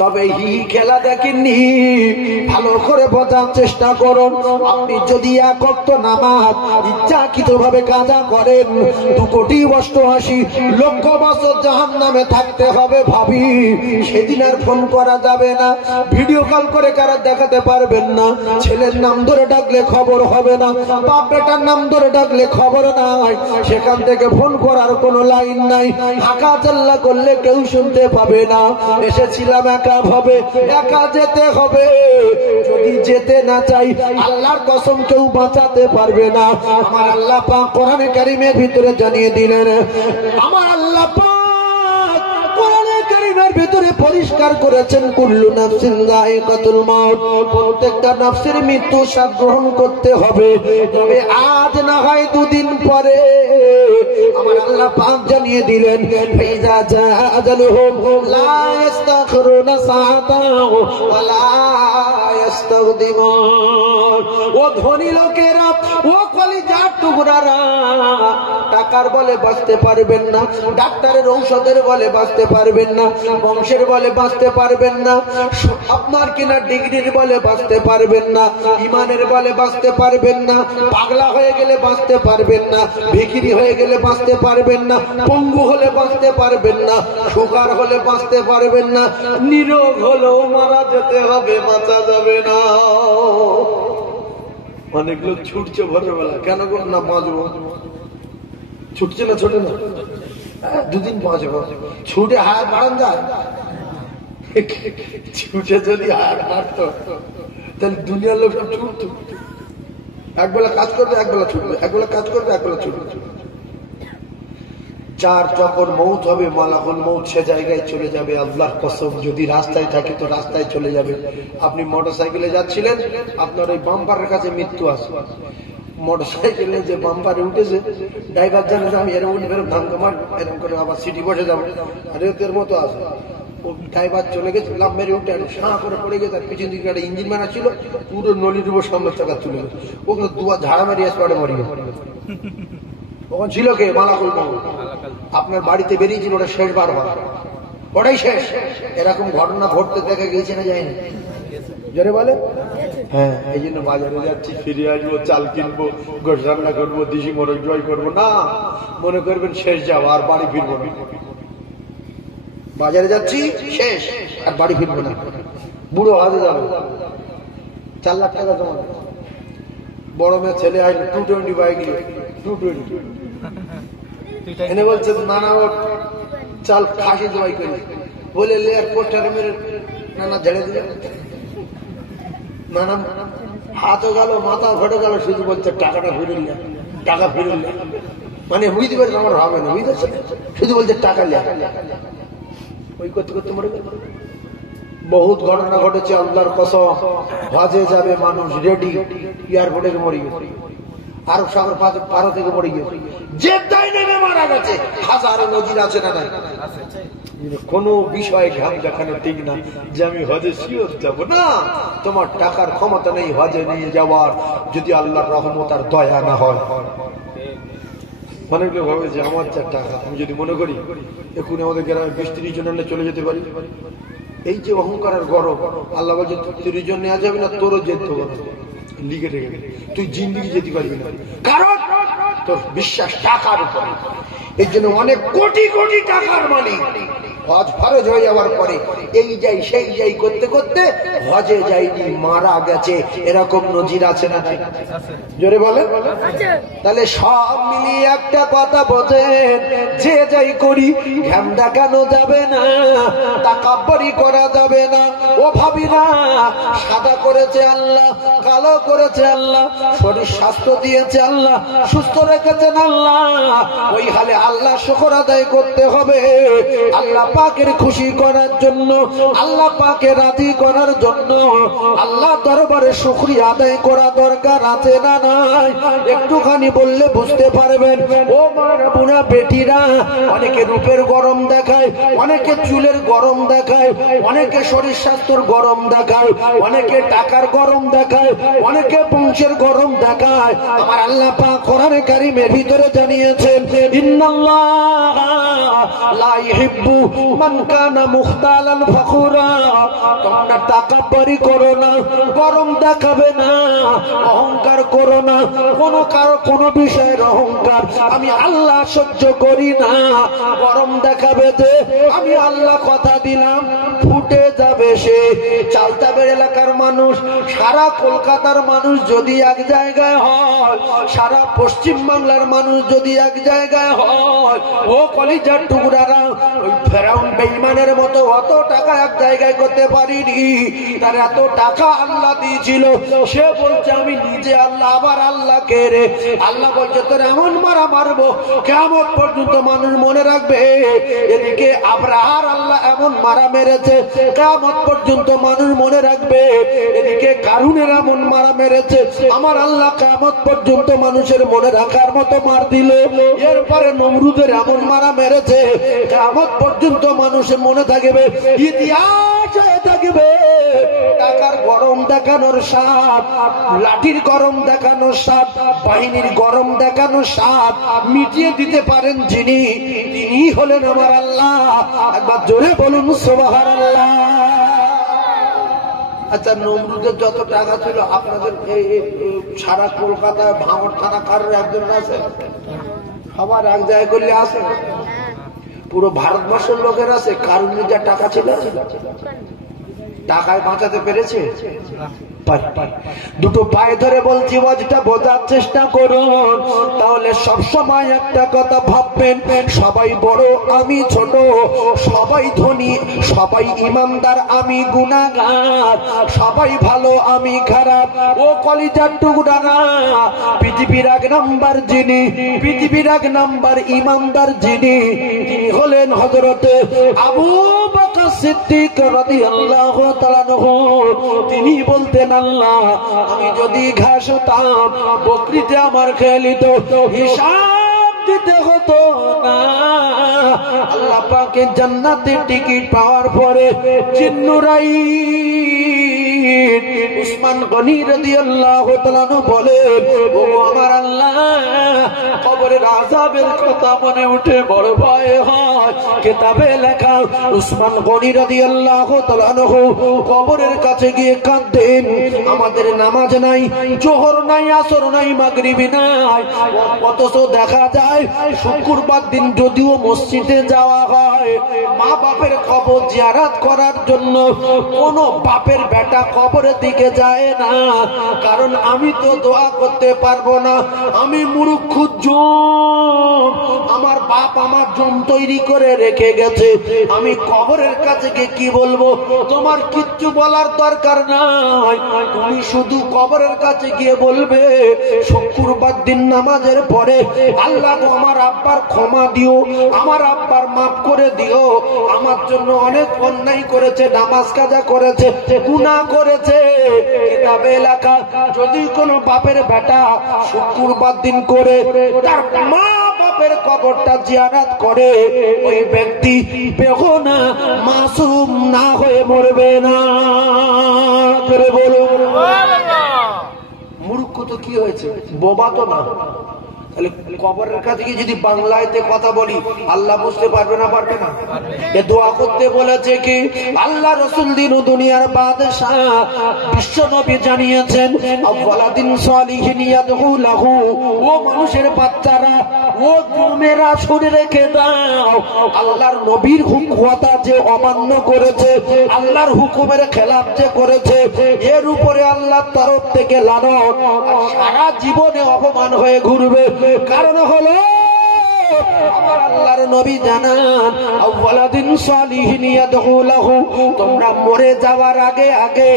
তবে হি খেলা দেখেননি, ভালো করে বোঝার চেষ্টা করুন। আপনি যদি এক ওয়াক্ত নামাজ ইচ্ছাকৃত ভাবে কাজা করেন, 2,88,00,000 বছর জাহান্নামে থাকতে হবে ভাবি। সেদিন আর ফোন করা যাবে না, ভিডিও কল করে কারা দেখাতে পারবেন না, ছেলের নাম ধরে ডাকলে খবর হবে না, বাপ বেটার নাম ধরে ডাকলে খবর নাই, সেখান থেকে ফোন করার কোনো লাইন নাই, হাঁকা চাল্লা করলে কেউ শুনতে পাবে না। এসেছিলাম একা ভাবে, একা যেতে হবে। যদি যেতে না চাই, আল্লাহর কসম কেউ বাঁচাতে পারবে না। আমার আল্লাহ পাক কোরআনে কারীমের ভিতরে জানিয়ে দিলেন, আমার আল্লাহ পাক কোরআনে কারীমের ভিতরে পরিষ্কার করেছেন, কুল্লু নাফসিন যায়িকাতুল মাউত, প্রত্যেকটা নফসের মৃত্যু স্বাদ গ্রহণ করতে হবে। তবে আজ না হয় 2 দিন পরে। আমার আল্লাহ পাক জানিয়ে দিলেন, ফাইজা জাআ আজালুহুম লা ইস্তাখিরুনা সাআতান ওয়া লা ইস্তাকদিমুন। ও ধনী লোকেরা, ও কলিজার টুকরারা, টাকার বলে বাঁচতে পারবেন না, ডাক্তারের ঔষধের বলে বাঁচতে পারবেন না, বংশের বলে বাঁচতে পারবেন না, আপনার কিনা ডিগ্রির বলে বাঁচতে পারবেন না, ইমানের বলে বাঁচতে পারবেন না, পাগলা হয়ে গেলে বাঁচতে পারবেন না, ভিখিরি হয়ে গেলে বাঁচতে পারবেন না, পঙ্গু হলে বাঁচতে পারবেন না, সুগার হলে বাঁচতে পারবেন না, নিরোগ হলেও মারা যেতে হবে, বাঁচা যাবে না। অনেক লোক ছুটছে ভোরবেলা, কেন না বাঁচবো, ছুটছে না, ছোটে না, 2 দিন বাঁচবো, ছুটে হাত বাড়ান যায়। ছুটে যদি হাত বাড়তো তাহলে দুনিয়ার লোক সব ছুটতো। একবেলা কাজ করবে, একবেলা ছুটবে, একবেলা কাজ করবে, একবেলা ছুটবে। যার যখন মৌত হবে, মালাকুল মৌত সে জায়গায় চলে যাবে। আল্লাহর কসম, যদি রাস্তায় থাকে তো রাস্তায় চলে যাবে। আপনি মোটরসাইকেলে যাচ্ছিলেন, আপনার ওই বাম্পারের কাছে মৃত্যু আসে, মোটরসাইকেলে যে বাম্পারে উঠেছে, ড্রাইভার জানে যে আমি এরকম এরকম ধান কামার এরকম করে আবার সিটি বসে যাবো, আর এর মতো আছে। ও ড্রাইভার চলে গেছে, লাভ মেরে উঠে সাঁ করে পড়ে গেছে, আর পিছন দিকে একটা ইঞ্জিন মারা ছিল, পুরো নলির উপর সামনের টাকা চলে গেছে। ওখানে 2 ঝাড়া মারি স্পটে মরি গেছে। ওখানে ছিল কে? মালাকুল মউত। আপনার বাড়িতে বেরিয়েছিল, ওটা শেষবার হয়, ওটাই শেষ। এরকম ঘটনা ঘটতে দেখা গিয়েছে না, যায়নি? জোরে বলে হ্যাঁ। এই জন্য বাজারে যাচ্ছি, ফিরে আসবো, চাল কিনবো, গোশ রান্না করবো, দিশি মোরগ জয় করবো না, মনে করবেন শেষ যাবো, আর বাড়ি ফিরবো না। বাজারে যাচ্ছি, শেষ, আর বাড়ি ফিরবো না, বুড়ো হাতে যাবো। 4 লাখ টাকা জমা। বড় মেয়ে ছেলে আসবে 220 বাইক নিয়ে, 220 এনে বলছে নানা ও চাল খাসি জবাই করে বলে লেয়ার পোস্টার মেরে নানা ঝেড়ে দিল। নানা হাতও গেল, মাথা ঘটে গেল, শুধু বলছে টাকাটা ফিরিল না, টাকা ফিরিল না। মানে বুঝতে পারছে আমার হবে না, বুঝতে, শুধু বলছে টাকা লিয়া। ওই করতে করতে মরে গেল। বহুত ঘটনা ঘটেছে, আল্লাহর কসম। হজে যাবে মানুষ রেডি, এয়ারপোর্টে মরে গেছে, আরব সাগর পার থেকে মরে গেছে, জেদ্দায় নেমে মারা গেছে। হাজারো নজির আছে না নাই? কোন বিষয়ে ঘাম দেখানো ঠিক না যে আমি হজে শিওর যাব না। তোমার টাকার ক্ষমতা নেই হজে নিয়ে যাওয়ার, যদি আল্লাহর রহমত আর দয়া না হয়। অনেক লোক ভাবে যে আমার যা টাকা, আমি যদি মনে করি এখনই আমাদের গ্রামে 20-30 জন আনলে চলে যেতে পারি। এই যে অহংকারের গরম, আল্লাহ বলছে 30 জন নেওয়া যাবে না, তোরও যেতে হবে না, লিখে রেখে তুই জিন্দিগি যেতে পারবি না, কারণ তোর বিশ্বাস টাকার উপরে। এই জন্য অনেক কোটি কোটি টাকার মালিক হজ ফরজ হয়ে যাওয়ার পরে এই যাই সেই যাই করতে করতে হজে যাইনি, মারা গেছে। এরকম নজির আছে না? জোরে বলে। তাহলে সব মিলিয়ে একটা কথা বোঝেন, যে যাই করি ঘাম দেখানো যাবে না, তাকাব্বুরি করা যাবে না। ও ভাবি না, সাদা করেছে আল্লাহ, কালো করেছে আল্লাহ, শরীর স্বাস্থ্য দিয়েছে আল্লাহ, সুস্থ রেখেছেন আল্লাহ। ওই হালে আল্লাহ শুকর আদায় করতে হবে। আল্লাহ পাকের খুশি করার জন্য, আল্লাহ পাকে রাজি করার জন্য আল্লাহ দরবারে শুকরিয়া আদায় করা দরকার আছে না নাই? একটুখানি বললে বুঝতে পারবেন। ও মারা বুড়া বেটিরা, অনেকে রূপের গরম দেখায়, অনেকে চুলের গরম দেখায়, অনেকে শরীর স্বাস্থ্যের গরম দেখায়, অনেকে টাকার গরম দেখায়, অনেকে বংশের গরম দেখায়। আমার আল্লাহ পাক কোরআনে কারীমের ভিতরে জানিয়েছেন, ইন্নাল্লাহ লা ইহিব্বু মান কানা মুখতালান ফখুরা, তোমরা তাকাব্বুরি করো না, গরম দেখাবে না, অহংকার করো না, কোনো বিষয়ের অহংকার আমি আল্লাহ সহ্য করি না। গরম দেখাবে যে আমি আল্লাহ কথা দিলাম ফুটে যাবে সে। চালতাবের এলাকার মানুষ, সারা কলকাতার মানুষ যদি এক জায়গায় হয়, সারা পশ্চিম বাংলার মানুষ যদি এক জায়গায় হয়, ও কলিজার টুকরারা, ওই ফেরাউন বেঈমানের মতো অত টাকা এক জায়গায় করতে পারিনি। তার এত টাকা আল্লাহ দিয়েছিল, সে বলছে আমি নিজে আল্লাহ, আবার আল্লাহ কে রে? আল্লাহ বলছে তোর এমন মারা মারবো কিয়ামত পর্যন্ত মানুষ মনে রাখবে। এদিকে আব্রাহার আল্লাহ এমন মারা মেরেছে কিয়ামত পর্যন্ত মানুষ মনে রাখবে। এদিকে কারুনের এমন মারা মেরেছে আমার আল্লাহ কিয়ামত পর্যন্ত মানুষের মনে রাখার মতো মার দিল। এরপরে নমরুদের এমন মারা মেরেছে কিয়ামত পর্যন্ত মানুষের মনে থাকবে, ইতিহাস হয়ে থাকবে। টাকার গরম দেখানোর স্বাদ, লাঠির গরম দেখানোর স্বাদ, বাহিনীর গরম দেখানোর স্বাদ মিটিয়ে দিতে পারেন যিনি, তিনি হলেন আমার আল্লাহ। একবার জোরে বলুন সুবহানাল্লাহ। আচ্ছা, নমরুদের যত টাকা ছিল আপনাদের এই সারা কলকাতায় ভাঙড় থানা কারোর একজন আছে? সবার এক জায়গায় করলে আছে? পুরো ভারতবর্ষের লোকের আছে? কারুর যা টাকা ছিল টাকায় বাঁচাতে পেরেছে? দুটো পায়ে ধরে বলছি, ওয়াজটা বোঝার চেষ্টা করুন। তাহলে সব সময় একটা কথা ভাববেন, সবাই বড় আমি ছোট, সবাই ধনী সবাই ইমানদার আমি গুনাহগার, সবাই ভালো আমি খারাপ। ও কলিজার টুকরারা, পৃথিবীর এক নাম্বার যিনি, পৃথিবীর এক নাম্বার ইমানদার যিনি, তিনি হলেন হযরতে আবু বকর সিদ্দিক রাদিয়াল্লাহু তাআলা আনহু। তিনি বলতেন, আল্লাহ আমি যদি ঘাস হতাম, বকরিতে আমার খেলিত, হিসাব দিতে হতো না। আল্লাহ পাকের জান্নাতের টিকিট পাওয়ার পরে জিন্নুরাইন উসমান গনি রাদিয়াল্লাহু তাআলা আনহু বলেন, ও আমার আল্লাহ, কবরের আযাবের কথা মনে উঠে বড় ভয় হয়। কিতাবে লেখা উসমান গনি রাদিয়াল্লাহু তাআলা আনহু কবরের কাছে গিয়ে কাঁদেন। আমাদের নামাজ নাই, জোহর নাই, আসর নাই, মাগরিবি নাই, অথচ দেখা যায় শুক্রবার দিন যদিও মসজিদে যাওয়া হয়, মা বাপের কবর জিয়ারত করার জন্য কোন বাপের বেটা কবরের দিকে যায় না। কারণ আমি তো দোয়া করতে পারবো না, আমি মূর্খ জম, আমার বাপ আমার জম তৈরি করে রেখে গেছে, আমি কবরের কাছে গিয়ে কি বলবো? তোমার কিচ্ছু বলার দরকার নাই, তুমি শুধু কবরের কাছে গিয়ে বলবে শুক্রবার দিন নামাজের পরে, আল্লাহ আমার আব্বার ক্ষমা দিও, আমার আব্বার মাফ করে দিও, আমার জন্য অনেক অন্যায় করেছে, নামাজ কাজা করেছে, গুনাহ করেছে। কিতাবে লেখা যদি কোনো বাপের বেটা শুক্রবার দিন করে তার মা বাপের কবরটা জিয়ারত করে, ওই ব্যক্তি বেগুনা মাসুম না হয়ে মরবে না। করে বলুন মূর্খ তো কি হয়েছে? বোবা তো না। তাহলে কবরের কাছে গিয়ে যদি বাংলাতে কথা বলি, আল্লাহ বুঝতে পারবে না? পারবে না? এ দোয়া করতে বলেছে কি আল্লাহ রাসূল দিন ও দুনিয়ার বাদশা বিশ্ব নবী জানিয়েছেন, আওয়ালাদিন সালিহিন ইয়াদহু লাহু, ও মানুষের বাচ্চারা, ও জুমেরা শুনে রেখে দাও, আল্লাহর নবীর হুকুমতা যে অমান্য করেছে, আল্লাহর হুকুমের খেলাফ যে করেছে, এর উপরে আল্লাহর তরফ থেকে লানত, সারা জীবনে অপমান হয়ে ঘুরবে। কারণ হলো আমার আল্লাহর নবী জানান, আওয়ালাদিন সালিহিন ইয়াদহু লাহু, তোমরা মরে যাওয়ার আগে আগে,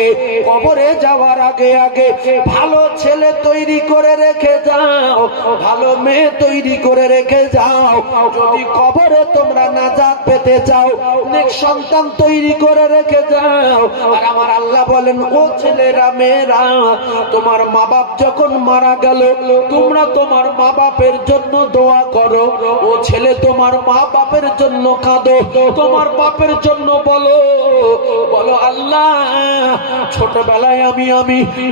কবরে যাওয়ার আগে আগে ভালো ছেলে তৈরি করে রেখে যাও, ভালো মেয়ে তৈরি করে রেখে যাও। যদি কবরে তোমরা নাজাত পেতে চাও, নেক সন্তান তৈরি করে রেখে যাও। আর আমার আল্লাহ বলেন, ও ছেলেরা মেয়েরা, তোমার মা বাপ যখন মারা গেল, তোমরা তোমার মা বাপের জন্য দোয়া করো। ও ছেলে, তোমার মা বাপের জন্য কাঁদো, তোমার বাপের জন্য বলো, বলো আল্লাহ ছোটবেলায়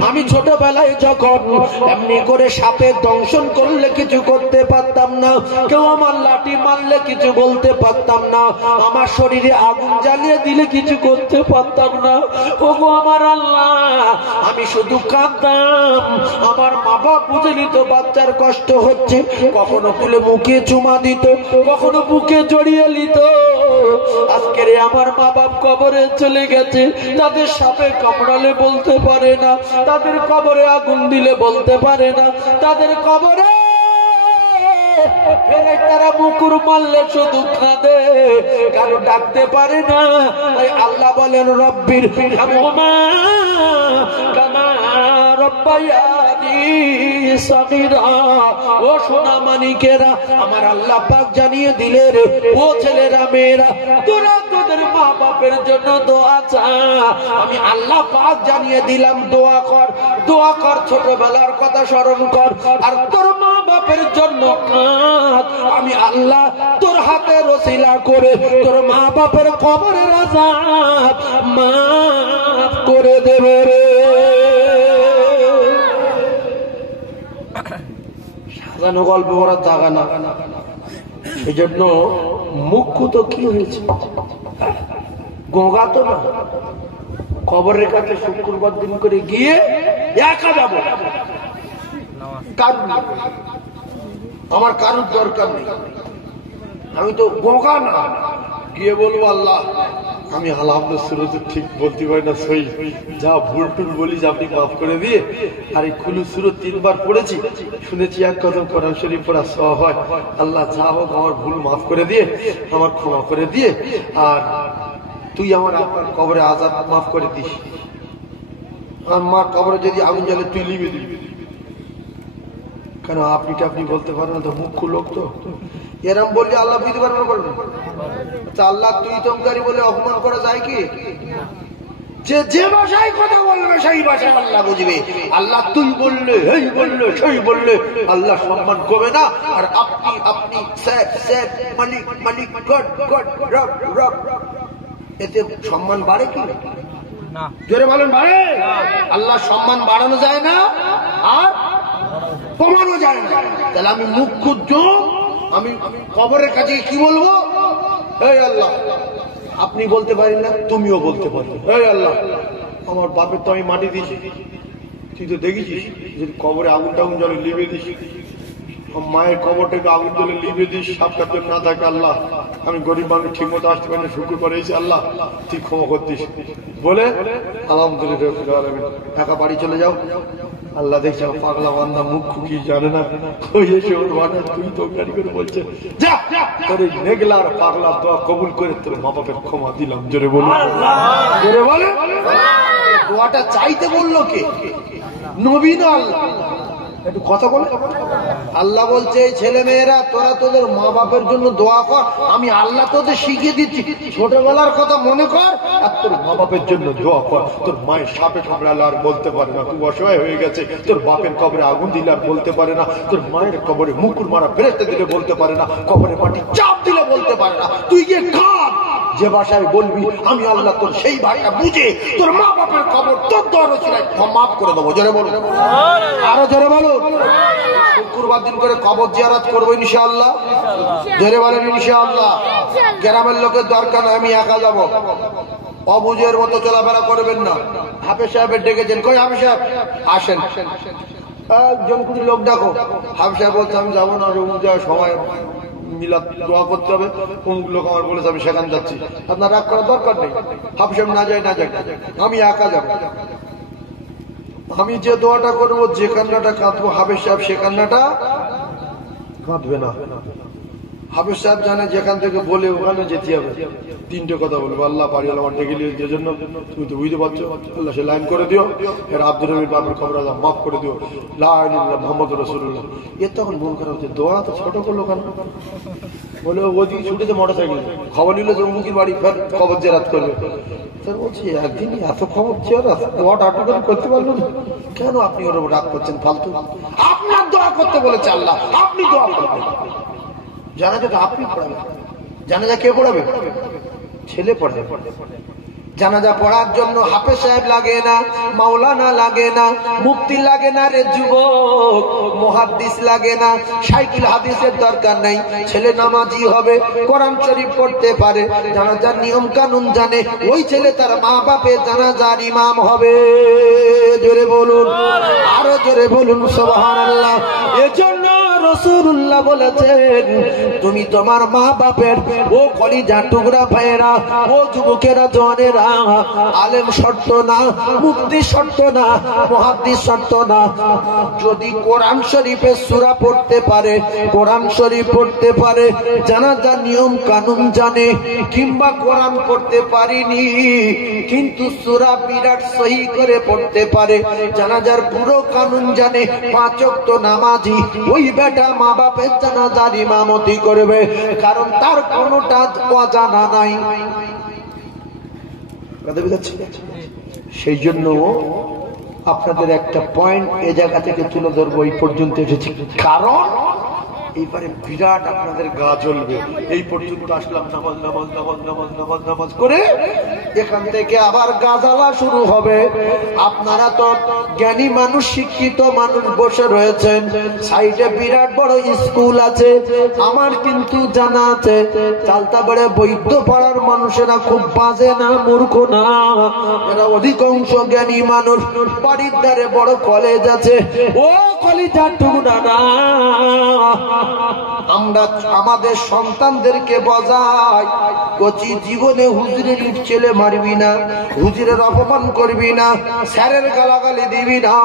আমি ছোটবেলায় যখন এমনি করে সাপের দংশন করলে কিছু করতে পারতাম না, কেউ আমার লাঠি মারলে কিছু বলতে পারতাম না, আমার শরীরে আগুন জ্বালিয়ে দিলে কিছু করতে পারতাম না। ওগো আমার আল্লাহ, আমি শুধু কাঁদতাম। আমার মা বাপ বুঝে নিত বাচ্চার কষ্ট হচ্ছে, কখনো তুলে মুখে চুমা দিত, কখনো বুকে জড়িয়ে নিত। আজকের আমার মা বাপ কবরে চলে গেছে, তাদের সাপে কামড়ালে বলতে পারে না, তাদের কবরে আগুন দিলে বলতে পারে না, তাদের কবরে তারা মুকুর মারলে শুধু কাঁদে, কারো ডাকতে পারে না। আল্লাহ বলেন রব্বির হামহুমা কামা রব্বায়ানি সগীরা। ও সোনা মানিকেরা, আমার আল্লাহ পাক জানিয়ে দিলেন, ও ছেলেরা মেয়েরা, তোরা তোদের মা বাপের জন্য দোয়া চা। আমি আল্লাহ পাক জানিয়ে দিলাম, দোয়া কর, দোয়া কর, ছোটবেলার কথা স্মরণ কর, আর তোর মা বাপের জন্য কাঁদ। আমি আল্লাহ তোর হাতে রসিলা করে তোর মা বাপের কবরের আযাব মাফ করে দেবে রে। সাজানো গল্প করার জায়গা না, এই জন্য মুখ্য তো কি হয়েছে, গোগা তো না, কবরের কাছে শুক্রবার দিন করে গিয়ে একা যাবো, আমার কারুর দরকার নেই, আমি তো গোগা না, গিয়ে বলবো আল্লাহ আমি আলহামদুলিল্লাহ ঠিক বলতে পারি না, সই যা ভুল টুল বলি আপনি মাফ করে দিয়ে। আর এই খুলু সুরত 3 বার পড়েছি, শুনেছি এক কদম কোরআন শরীফ পড়া সওয়াব হয়। আল্লাহ যা হোক আমার ভুল মাফ করে দিয়ে, আমার ক্ষমা করে দিয়ে, আর তুই আমার আপনার কবরে আযাব মাফ করে দিস। আমার মার কবরে যদি আগুন জ্বালে তুই লিবে দিবি, কেন আপনি টাপনি বলতে পারেন না, তো মুখ্য লোক তো। এরম বললে আল্লাহ বুঝতে পারবে বলবেন, আল্লাহ তুই তোমকারী বলে অপমান করা যায় কি? যে ভাষায় কথা বলবে সেই ভাষায় আল্লাহ বুঝবে। আল্লাহ তুই বললে, এই বললে, সেই বললে আল্লাহ সম্মান কমে না। আর আপনি স্যার মালিক মালিক গড গড রব রব, এতে সম্মান বাড়ে কি? জোরে বলেন বাড়ে? আল্লাহ সম্মান বাড়ানো যায় না আর কমানো যায় না। তাহলে আমি মুখ খুঁজছ, আমি কবরের কাছে কি বলবো? এই আল্লাহ আপনি বলতে পারেন না, তুমিও বলতে পারো, এই আল্লাহ আমার বাপের তো আমি মাটি দিয়েছি, তুই তো দেখেছিস যদি কবরে আগুন টাগুন জলে লিবে দিস, মায়ের কবরটাকে আগুন জলে লিবে দিস, সাপ কাটতে না থাকে, আল্লাহ আমি গরিব মানুষ ঠিক মতো আসতে পারি, শুক্র করে এসে আল্লাহ তুই ক্ষমা করতিস বলে আলহামদুলিল্লাহ টাকা বাড়ি চলে যাও। আল্লাহ দেখছে পাগলা বান্দা মুখ কি জানে না, ওই এসে ওর বানা তুই তো গাড়ি করে বলছে যা তোর এই নেগলার পাগলা দোয়া কবুল করে তোর মা বাপের ক্ষমা দিলাম। জোরে বলুন, জোরে বলে। দোয়াটা চাইতে বললো কে? নবী না আল্লাহ? একটু কথা বলে। আল্লাহ বলছে ছেলে মেয়েরা তোরা তোদের মা বাপের জন্য দোয়া কর, আমি আল্লাহ তোদের শিখিয়ে দিচ্ছি, ছোটবেলার কথা মনে কর আর তোর মা বাপের জন্য দোয়া কর। তোর মায়ের সাপে কামড়ালে আর বলতে পারে না, তুই অসহায় হয়ে গেছে, তোর বাপের কবরে আগুন দিলে আর বলতে পারে না, তোর মায়ের কবরে মুকুর মারা ফেরেতে দিলে বলতে পারে না, কবরে মাটি চাপ দিলে বলতে পারে না, তুই গিয়ে কাঁদ। যে ভাষায় বলবি আমি আল্লাহ তোর সেই ভাষা বুঝে তোর মা বাপের কবর তোর দর ছিলায় মাফ করে দেবো। জোরে বলো, আরো জোরে বলো। শুক্রবার দিন করে কবর জিয়ারত করবো ইনশাআল্লাহ। জোরে বলেন ইনশাআল্লাহ। গ্রামের লোকের দরকার নয়, আমি একা যাবো। অবুঝের মতো চলাফেরা করবেন না। হাফেজ সাহেবের ডেকেছেন, কই হাফেজ সাহেব আসেন, একজন কোটি লোক ডাকো। হাফেজ সাহেব বলছে আমি যাবো না, সময় মিলাদ দোয়া করতে হবে, অমুক লোক আমার বলেছে আমি সেখানে যাচ্ছি। আপনার রাগ করার দরকার নেই, হাফেজ সাহেব না যায় না যাক, আমি একা যাবো। আমি যে দোয়াটা করবো, যে কান্নাটা কাঁদবো, হাফেজ সাহেব সে কান্নাটা কাঁদবে না। হাফেজ সাহেব জানে যেখান থেকে বলে ওখানে যেতে হবে। 3টে কথা বলবো, আল্লাহ পারি আমার ডেকে নিয়ে যে জন্য তুমি তো বুঝতে পারছো, আল্লাহ সে লাইন করে দিও, এর আব্দুল রবির বাপের খবর আল্লাহ মাফ করে দিও, লা ইলাহা ইল্লাল্লাহ মুহাম্মাদুর রাসূলুল্লাহ। এর তখন মন খারাপ হচ্ছে, দোয়া তো ছোট করলো কেন? বলে ওদিকে ছুটেছে মোটর সাইকেল, খবর নিল যে অমুকির বাড়ি ফের কবর জিয়ারত করবে। স্যার বলছি একদিন এত খবর জিয়ারত দোয়াটা আটকে করতে পারলো না কেন? আপনি ওর রাগ করছেন ফালতু। আপনার দোয়া করতে বলেছে আল্লাহ, আপনি দোয়া করবেন। জানাজা তো আপনি পড়াবেন, জানাজা কে পড়াবে? ছেলে পড়াবে। জানাজা পড়ার জন্য হাফেজ সাহেব লাগে না, মাওলানা লাগে না, মুফতি লাগে না রে যুবক, মুহাদ্দিস লাগে না, শাইখুল হাদিসের দরকার নাই। ছেলে নামাজি হবে, কোরআন শরীফ পড়তে পারে, জানাজার নিয়ম কানুন জানে, ওই ছেলে তার মা বাপের জানাজার ইমাম হবে। জোরে বলুন, আরো জোরে বলুন সুবহানাল্লাহ। এজন্য রাসূলুল্লাহ বলেছেন, তুমি তোমার মা বাপের, ও কলিজার টুকরা ভাইয়েরা, ও যুবকেরা, জওয়ানেরা, আলেম শর্ত না, মুফতি শর্ত না, মুহাদ্দিস শর্ত না, যদি কোরআন শরীফের সূরা পড়তে পারে, কোরআন শরীফ পড়তে পারে, জানাজার নিয়ম কানুন জানে, কিংবা কোরআন পড়তে পারিনি কিন্তু সূরা বিরাট সহি করে পড়তে পারে, জানাজার পুরো কানুন জানে, 5 ওয়াক্ত নামাজি, ওই বেটা মা বাপের জানাজার ইমামতি করবে, কারণ তার কোনোটা অজানা নাই। সেই জন্য আপনাদের একটা পয়েন্ট এ জায়গা থেকে তুলে ধরবো, এই পর্যন্ত এসেছি কারণ এইবারে বিরাট আপনাদের গা জ্বলবে। এই পর্যন্ত আসলাম, নামাজ নামাজ নামাজ নামাজ নামাজ নামাজ করে এখান থেকে আবার গা জ্বালা শুরু হবে। আপনারা তো জ্ঞানী মানুষ, শিক্ষিত মানুষ বসে রয়েছেন, সাইডে বিরাট বড় স্কুল আছে। আমার কিন্তু জানা আছে চালতাবাড়ে বৈদ্য পাড়ার মানুষেরা খুব বাজে না, মূর্খ না, এরা অধিকাংশ জ্ঞানী মানুষ। বাড়ির ধারে বড় কলেজ আছে, ও কলেজার টুকরা না, আমরা আমাদের সন্তানদেরকে বোঝাই, কচি জীবনে হুজুরের ছেলে মারবি না, হুজুরের অপমান করবি না, স্যারের গালাগালি দিবি না,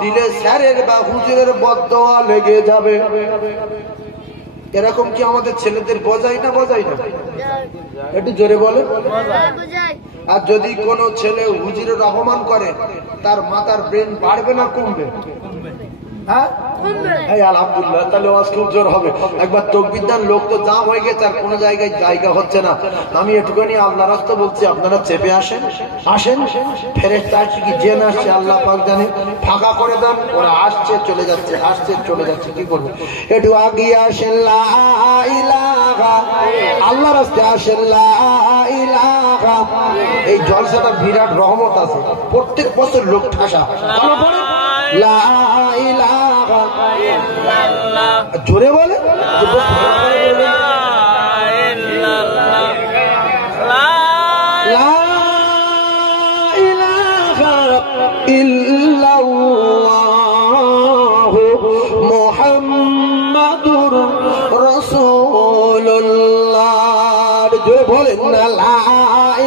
দিলে স্যারের বা হুজুরের বদদোয়া লেগে যাবে। এরকম কি আমাদের ছেলেদের বোঝাই না? বোঝাই না? একটু জোরে বলে। আর যদি কোন ছেলে হুজুরের অপমান করে, তার মাথার ব্রেন বাড়বে না কমবে? হ্যাঁ, আলহামদুলিল্লাহ, তাহলে আওয়াজ খুব জোর হবে। একবার তকবীরদার লোক তো জাম হয়ে গেছে, আর কোন জায়গায় জায়গা হচ্ছে না। আমি একটুখানি আল্লাহর রাস্তা বলছি, আপনারা চেপে আসেন, আসেন। ফেরেশতা আসছে কি জেন আসছে আল্লাহ পাক জানে, ফাঁকা করে দেন, ওরা আসছে চলে যাচ্ছে, আসছে চলে যাচ্ছে, কি করবো? একটু আগে আসেন, লা ইলাহা, আল্লাহর রাস্তে আসেন, লা ইলাহা। এই জলসাটা বিরাট রহমত আছে, প্রত্যেক বছর লোক ঠাসা। লা ইলাহা ইল্লাল্লাহ, জোরে বলে। মুহাম্মাদুর রাসূলুল্লাহ, জোরে বলেন না, লা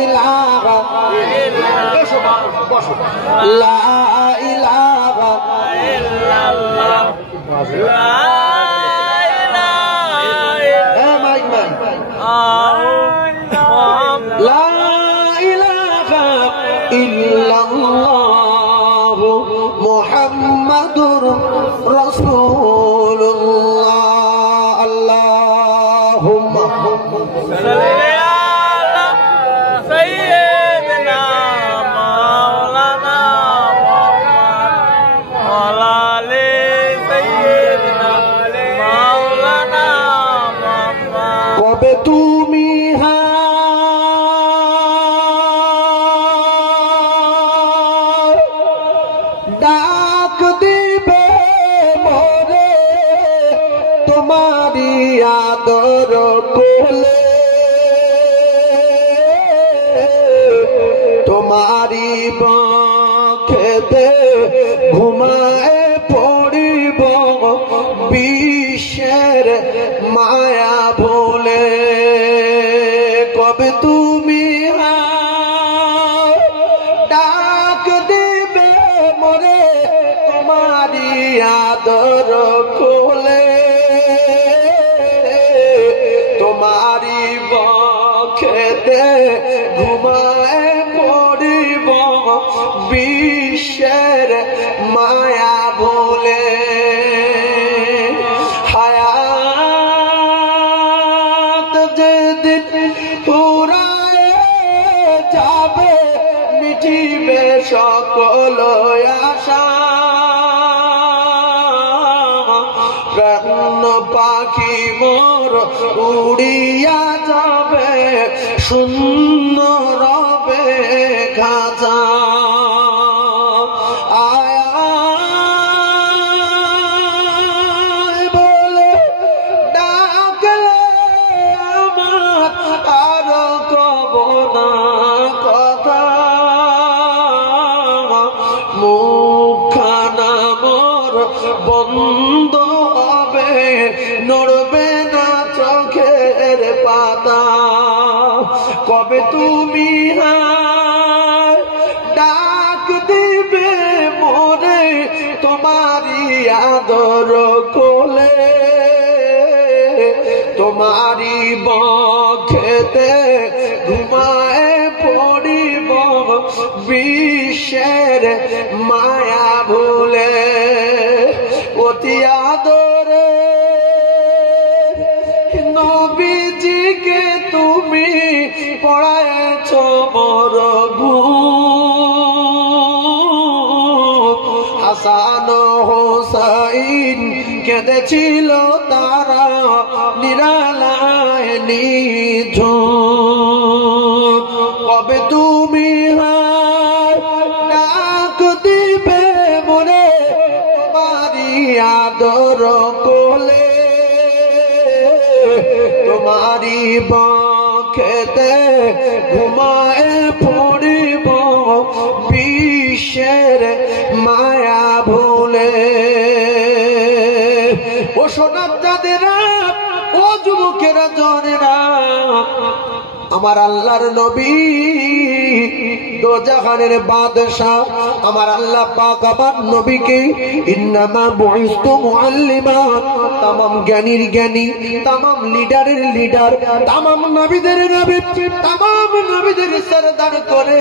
ইলাহা ইল্লাল্লাহ, লা ইলাহা ইল্লাল্লাহ, লা ইলাহা ইল্লাল্লাহ মুহাম্মাদুর রাসূলুল্লাহ। আল্লাহুম্মা সাল্লি আলা সাইয়্যিদিনা মাওলানা মুহাম্মদ ওয়া আলি সাইয়্যিদিনা মাওলানা মুহাম্মদ। কবে তুমি ডাক দিবে মোরে তোমারি আদর কোলে, তোমারি বাঁখেতে ঘুমায় পড়িব বিশ্বের মায়া ভুলে। কবে তুমি ডাক দিবে মোরে তোমারি আদর কোলে, তোমারি বক্ষেতে ঘুমায় পড়িব বিশ্বের মায়া ভুলে। হায়াত যেদিন পুরায় যাবে মিটিবে সকল আশা, প্রাণ পাখি মোর উড়িয়া যাবে শূন্য রবে তুমি ডাক দিবে মোরে তোমারি আদর কোলে, তোমারি বক্ষেতে ঘুমায় পড়িব বিশ্বের মায়া ভুলে। অতি আদরে নবীজিকে তুমি পড়ায়ছ মোর বুক। হাসান হোসাইন কেঁদেছিল তারা নিরালায় নিঝুম। কবে তুমি ডাক দিবে মোরে তোমারি আদর কোলে, তোমারি বক্ষেতে ঘুমায় পড়িব বিশ্বের মায়া ভুলে। ও সোনার চাঁদেরা, ও যুবকেরা জনেরা, আমার আল্লাহর নবী দোজাহানের বাদশাহ আমার আল্লাহ পাক আমার নবীকে ইন্নামা বুইস্তু মুআল্লিমান, तमाम জ্ঞানীর জ্ঞানী, तमाम লিডারের লিডার, तमाम নবীদের নবী, तमाम নবীদের সরদার করে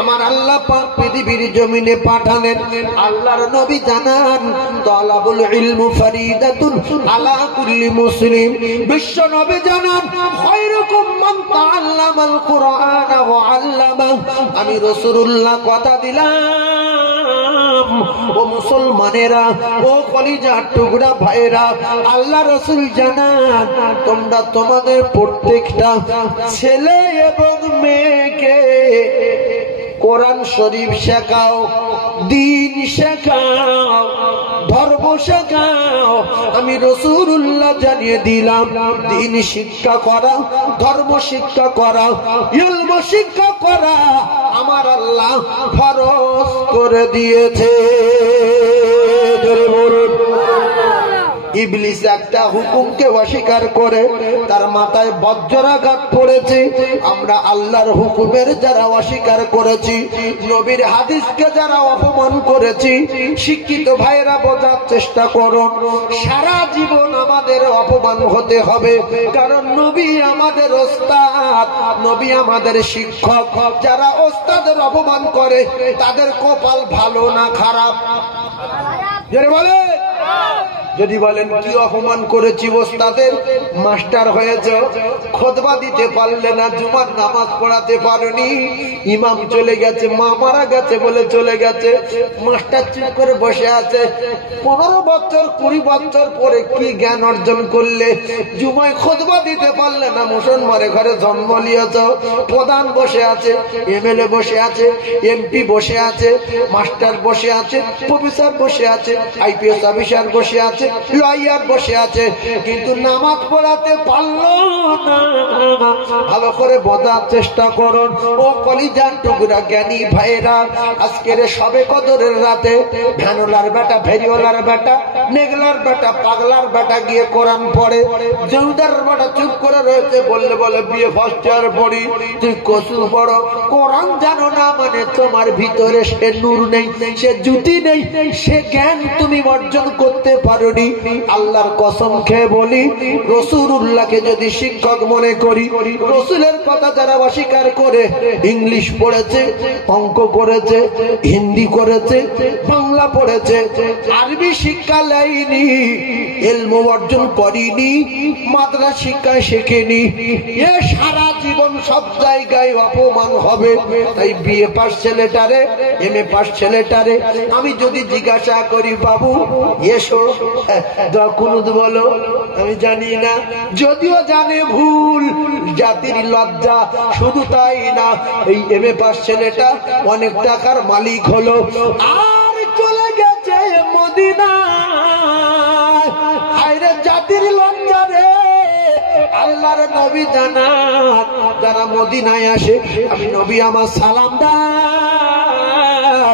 আমার আল্লাহ পাক পৃথিবীর জমিনে পাঠালেন। আল্লাহর নবী জানান তালাবুল ইলমু ফরিদাতুন আলা কুল্লি মুসলিম। বিশ্ব নবী জানান খায়রুকুম মান তাআল্লামাল কুরআন ওয়া আল্লামা। আমি রাসূলুল্লাহ কথা দিলাম, ও মুসলমানেরা, ও কলিজার টুকরা ভাইরা, আল্লাহ রাসূল জানান তোমরা তোমাদের প্রত্যেকটা ছেলে এবং মেয়েকে কোরআন শরীফ শেখাও, দিন শেখাও, ধর্ম শেখাও। আমি রাসূলুল্লাহ জানিয়ে দিলাম দিন শিক্ষা করা, ধর্ম শিক্ষা করা, ইলম শিক্ষা করা আমার আল্লাহ ফরজ করে দিয়েছে। ইবলিস একটা হুকুমকে অস্বীকার করে তার মাথায় বজ্রাঘাত পড়েছে। আমরা আল্লাহর হুকুমের যারা অস্বীকার করেছি, নবীর হাদিসকে যারা অপমান করেছি, শিক্ষিত ভাইরা বোঝার চেষ্টা করুন, সারা জীবন আমাদের অপমান হতে হবে। কারণ নবী আমাদের ওস্তাদ, নবী আমাদের শিক্ষক। যারা ওস্তাদের অপমান করে তাদের কপাল ভালো না খারাপ? যারা বলে যদি বলেন কি অপমান করেছি ওস্তাদের, মাস্টার হয়েছ, খুতবা দিতে পারলে না, জুমার নামাজ পড়াতে পারোনি, ইমাম চলে গেছে, মা মারা গেছে বলে চলে গেছে, মাস্টার চুপ করে বসে আছে। 15 বছর 20 বছর পরে কি জ্ঞান অর্জন করলে? জুমায় খুতবা দিতে পারলে না, মুসলমানের ঘরে জন্ম নিয়েছ, প্রধান বসে আছে, এমএলএ বসে আছে, এমপি বসে আছে, মাস্টার বসে আছে, প্রফেসর বসে আছে, আইপিএস অফিসার বসে আছে, লয়ার বসে আছে, কিন্তু নামাজ পড়াতে পারলো না। ভালো করে বোঝার চেষ্টা করুন, ও কলিজার টুকরা জ্ঞানী ভাইরা। আজকের সবে কদরের রাতে ভ্যানোলার বেটা, ভেরিওলার বেটা, নেগলার বেটা, পাগলার বেটা গিয়ে কোরআন পড়ে, জমিদার বেটা চুপ করে রয়েছে, বললে বলে বিয়ে ফার্স্ট ইয়ার পড়ি, তুই কসুর পড়ো, কোরআন জানো না মানে তোমার ভিতরে সে নূর নেই, সে জ্যোতি নেই, সে জ্ঞান তুমি অর্জন করতে পারো। আল্লাহর কসম খেয়ে বলি, রাসূলুল্লাহকে যদি শিক্ষক মনে করি, রাসূলের কথা যারা অস্বীকার করে, ইংলিশ পড়েছে, অঙ্ক করেছে, হিন্দি করেছে, বাংলা পড়েছে, আরবি শিক্ষা লাইনি, ইলম অর্জন করিনি, মাদ্রাসা শিক্ষায় শেখেনি, এ সারা জীবন সব জায়গায় অপমান হবে। তাই বিএ পাস ছেলেটারে, এমএ পাস ছেলেটারে আমি যদি জিজ্ঞাসা করি, বাবু এসো কুনুত বলো, আমি জানি না, যদিও জানে ভুল, জাতির লজ্জা। শুধু তাই না, এই এমএ পাস ছেলেটা অনেক টাকার মালিক হলো, আর চলে গেছে মদিনায়। হায়রে জাতির লজ্জা রে! আল্লাহর নবী জানান, যারা মদিনায় আসে আমি নবী আমার সালাম দেয়,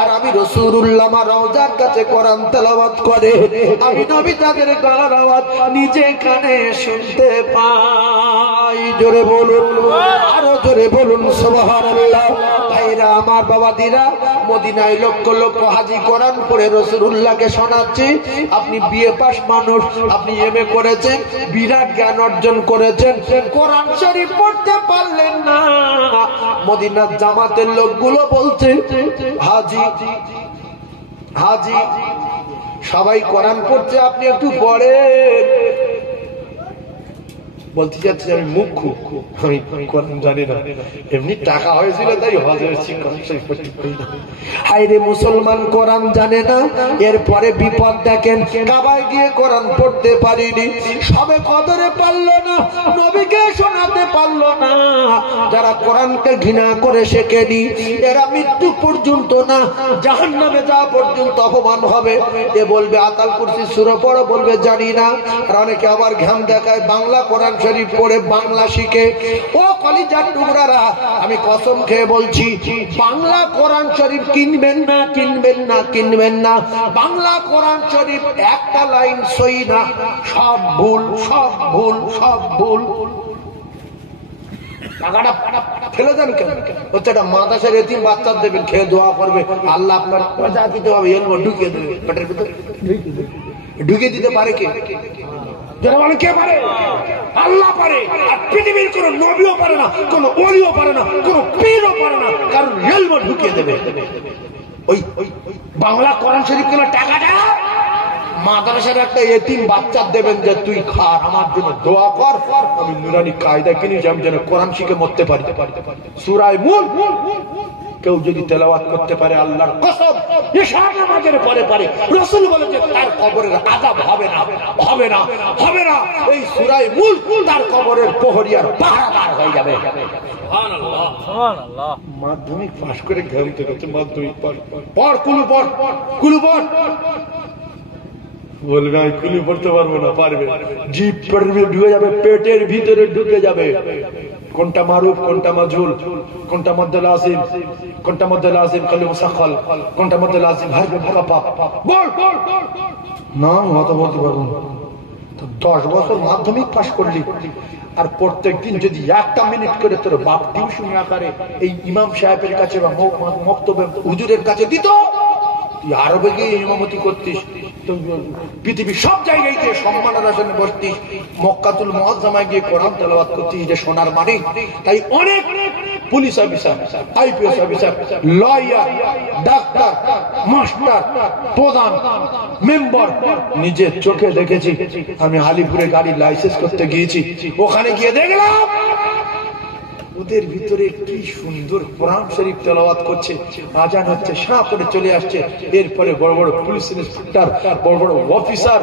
আর আমি রাসূলুল্লাহ আমার রওজার কাছে কোরআন তেলাওয়াত করে আমি নবী তাদের গলার আওয়াজ নিজে কানে শুনতে পাই। জোরে বলুন, আরো জোরে বলুন সুবহানাল্লাহ। ভাইরা আমার, বাবাদিরা, মদিনায় লক্ষ লক্ষ হাজি কোরআন পড়ে রাসূলুল্লাহকে শোনাচ্ছে। আপনি বিএ পাস মানুষ, আপনি এমএ করেছেন, বিরাট জ্ঞান অর্জন করেছেন, কোরআন শরীফ পড়তে পারলেন না। মদিনার জামাতের লোকগুলো বলছে, হাজি হাজি সবাই কোরআন পড়ছে, আপনি একটু পড়েন। বলতে যাচ্ছে আমি মুখ্য, আমি কোরআন জানি না, এমনি টাকা হয়েছিল তাই হজের হাই রে মুসলমান কোরআন জানে না। এরপরে বিপদ দেখেন, কাবায় গিয়ে কোরআন পড়তে পারিনি, সবে কদরে পারলো না, নবীকে শোনাতে পারলো না। যারা কোরআনকে ঘৃণা করে শেখেনি এরা মৃত্যু পর্যন্ত না, জাহান্নামে যাওয়া পর্যন্ত অপমান হবে। এ বলবে আতাল কুরসি সূরা পড়ো, বলবে জানি না। আর অনেকে আবার ঘাম দেখায় বাংলা কোরআন শরীফ পড়ে বাংলা শিখে। ও কলিজার টুকরারা, আমি কসম খেয়ে বলছি, বাংলা কোরআন শরীফ কিনবেন না, কিনবেন না, কিনবেন না। বাংলা কোরআন শরীফ একটা লাইন সই না, সব ভুল, সব ভুল, সব ভুল। টাকাটা ফেলে দেন কেন? হচ্ছে একটা মাদ্রাসার এতিম বাচ্চা দেবেন, খেয়ে দোয়া করবে, আল্লাহ আপনার যা দিতে হবে এলবো ঢুকিয়ে দেবে, পেটের ভিতরে ঢুকিয়ে দিতে পারে কে? যারা বলে কে পারে? আল্লাহ পারে। আর পৃথিবীর কোন নবীও পারে না, কোন ওলিও পারে না, কোন পীরও পারে না, কারণ এলবো ঢুকিয়ে দেবে। ওই বাংলা কোরআন শরীফ কেন টাকাটা মাদ্রাসার একটা এতিম বাচ্চা দেবেন যে তুই খা, আমার জন্য দোয়া কর, আমি নুরানি কায়দা কিনি যে আমি যেন কোরআন শিখে মরতে পারি। সূরা মুলক কেউ যদি তেলাওয়াত করতে পারে আল্লাহর কসম ইশা নামাজের পরে পরে রাসূল বলেন যে তার কবরের আযাব হবে না, হবে না, হবে না। এই সূরা মুলক তার কবরের প্রহরীর পাহারাদার হয়ে যাবে। সুবহানাল্লাহ, সুবহানাল্লাহ। মাধ্যমিক পাস করে ঘুরতে গেছে, মাধ্যমিক পড় কুলু পড়, কুলু পড়। বলবে আমি কুলি পড়তে পারবো না, পারবে। জিভ ঢুকে যাবে, পেটের ভিতরে ঢুকে যাবে। কোনটা মারুফ, কোনটা মাজহুল, কোনটা মধ্যে লাজিম, কোনটা মধ্যে লাজিম কালে মুসাক্কাল, কোনটা মধ্যে লাজিম হারবে মুকাফফ, বল না, অত বলতে পারবো না। তো 10 বছর মাধ্যমিক পাস করলি, আর প্রত্যেক দিন যদি একটা মিনিট করে তোর বাপ টিউশন আকারে এই ইমাম সাহেবের কাছে বা মক্তবে হুজুরের কাছে দিত, তুই আরবে গিয়ে ইমামতি করতিস, পৃথিবীর সব জায়গায় গিয়ে সম্মানের আসনে বসতিস, মক্কাতুল মুআজ্জামায় গিয়ে কোরআন তেলাওয়াত করতিস, এটা সোনার মানে। তাই অনেক police officer, IPS officer, lawyer, doctor, master, প্রধান, মেম্বার নিজের চোখে দেখেছি। আমি আলিপুরে গাড়ি লাইসেন্স করতে গিয়েছি, ওখানে গিয়ে দেখলাম ওদের ভিতরে কি সুন্দর কোরআন শরীফ তেলাওয়াত করছে, আজান হচ্ছে, সাঁ করে চলে আসছে। এরপরে বড় বড় পুলিশ ইন্সপেক্টর, বড় বড় অফিসার,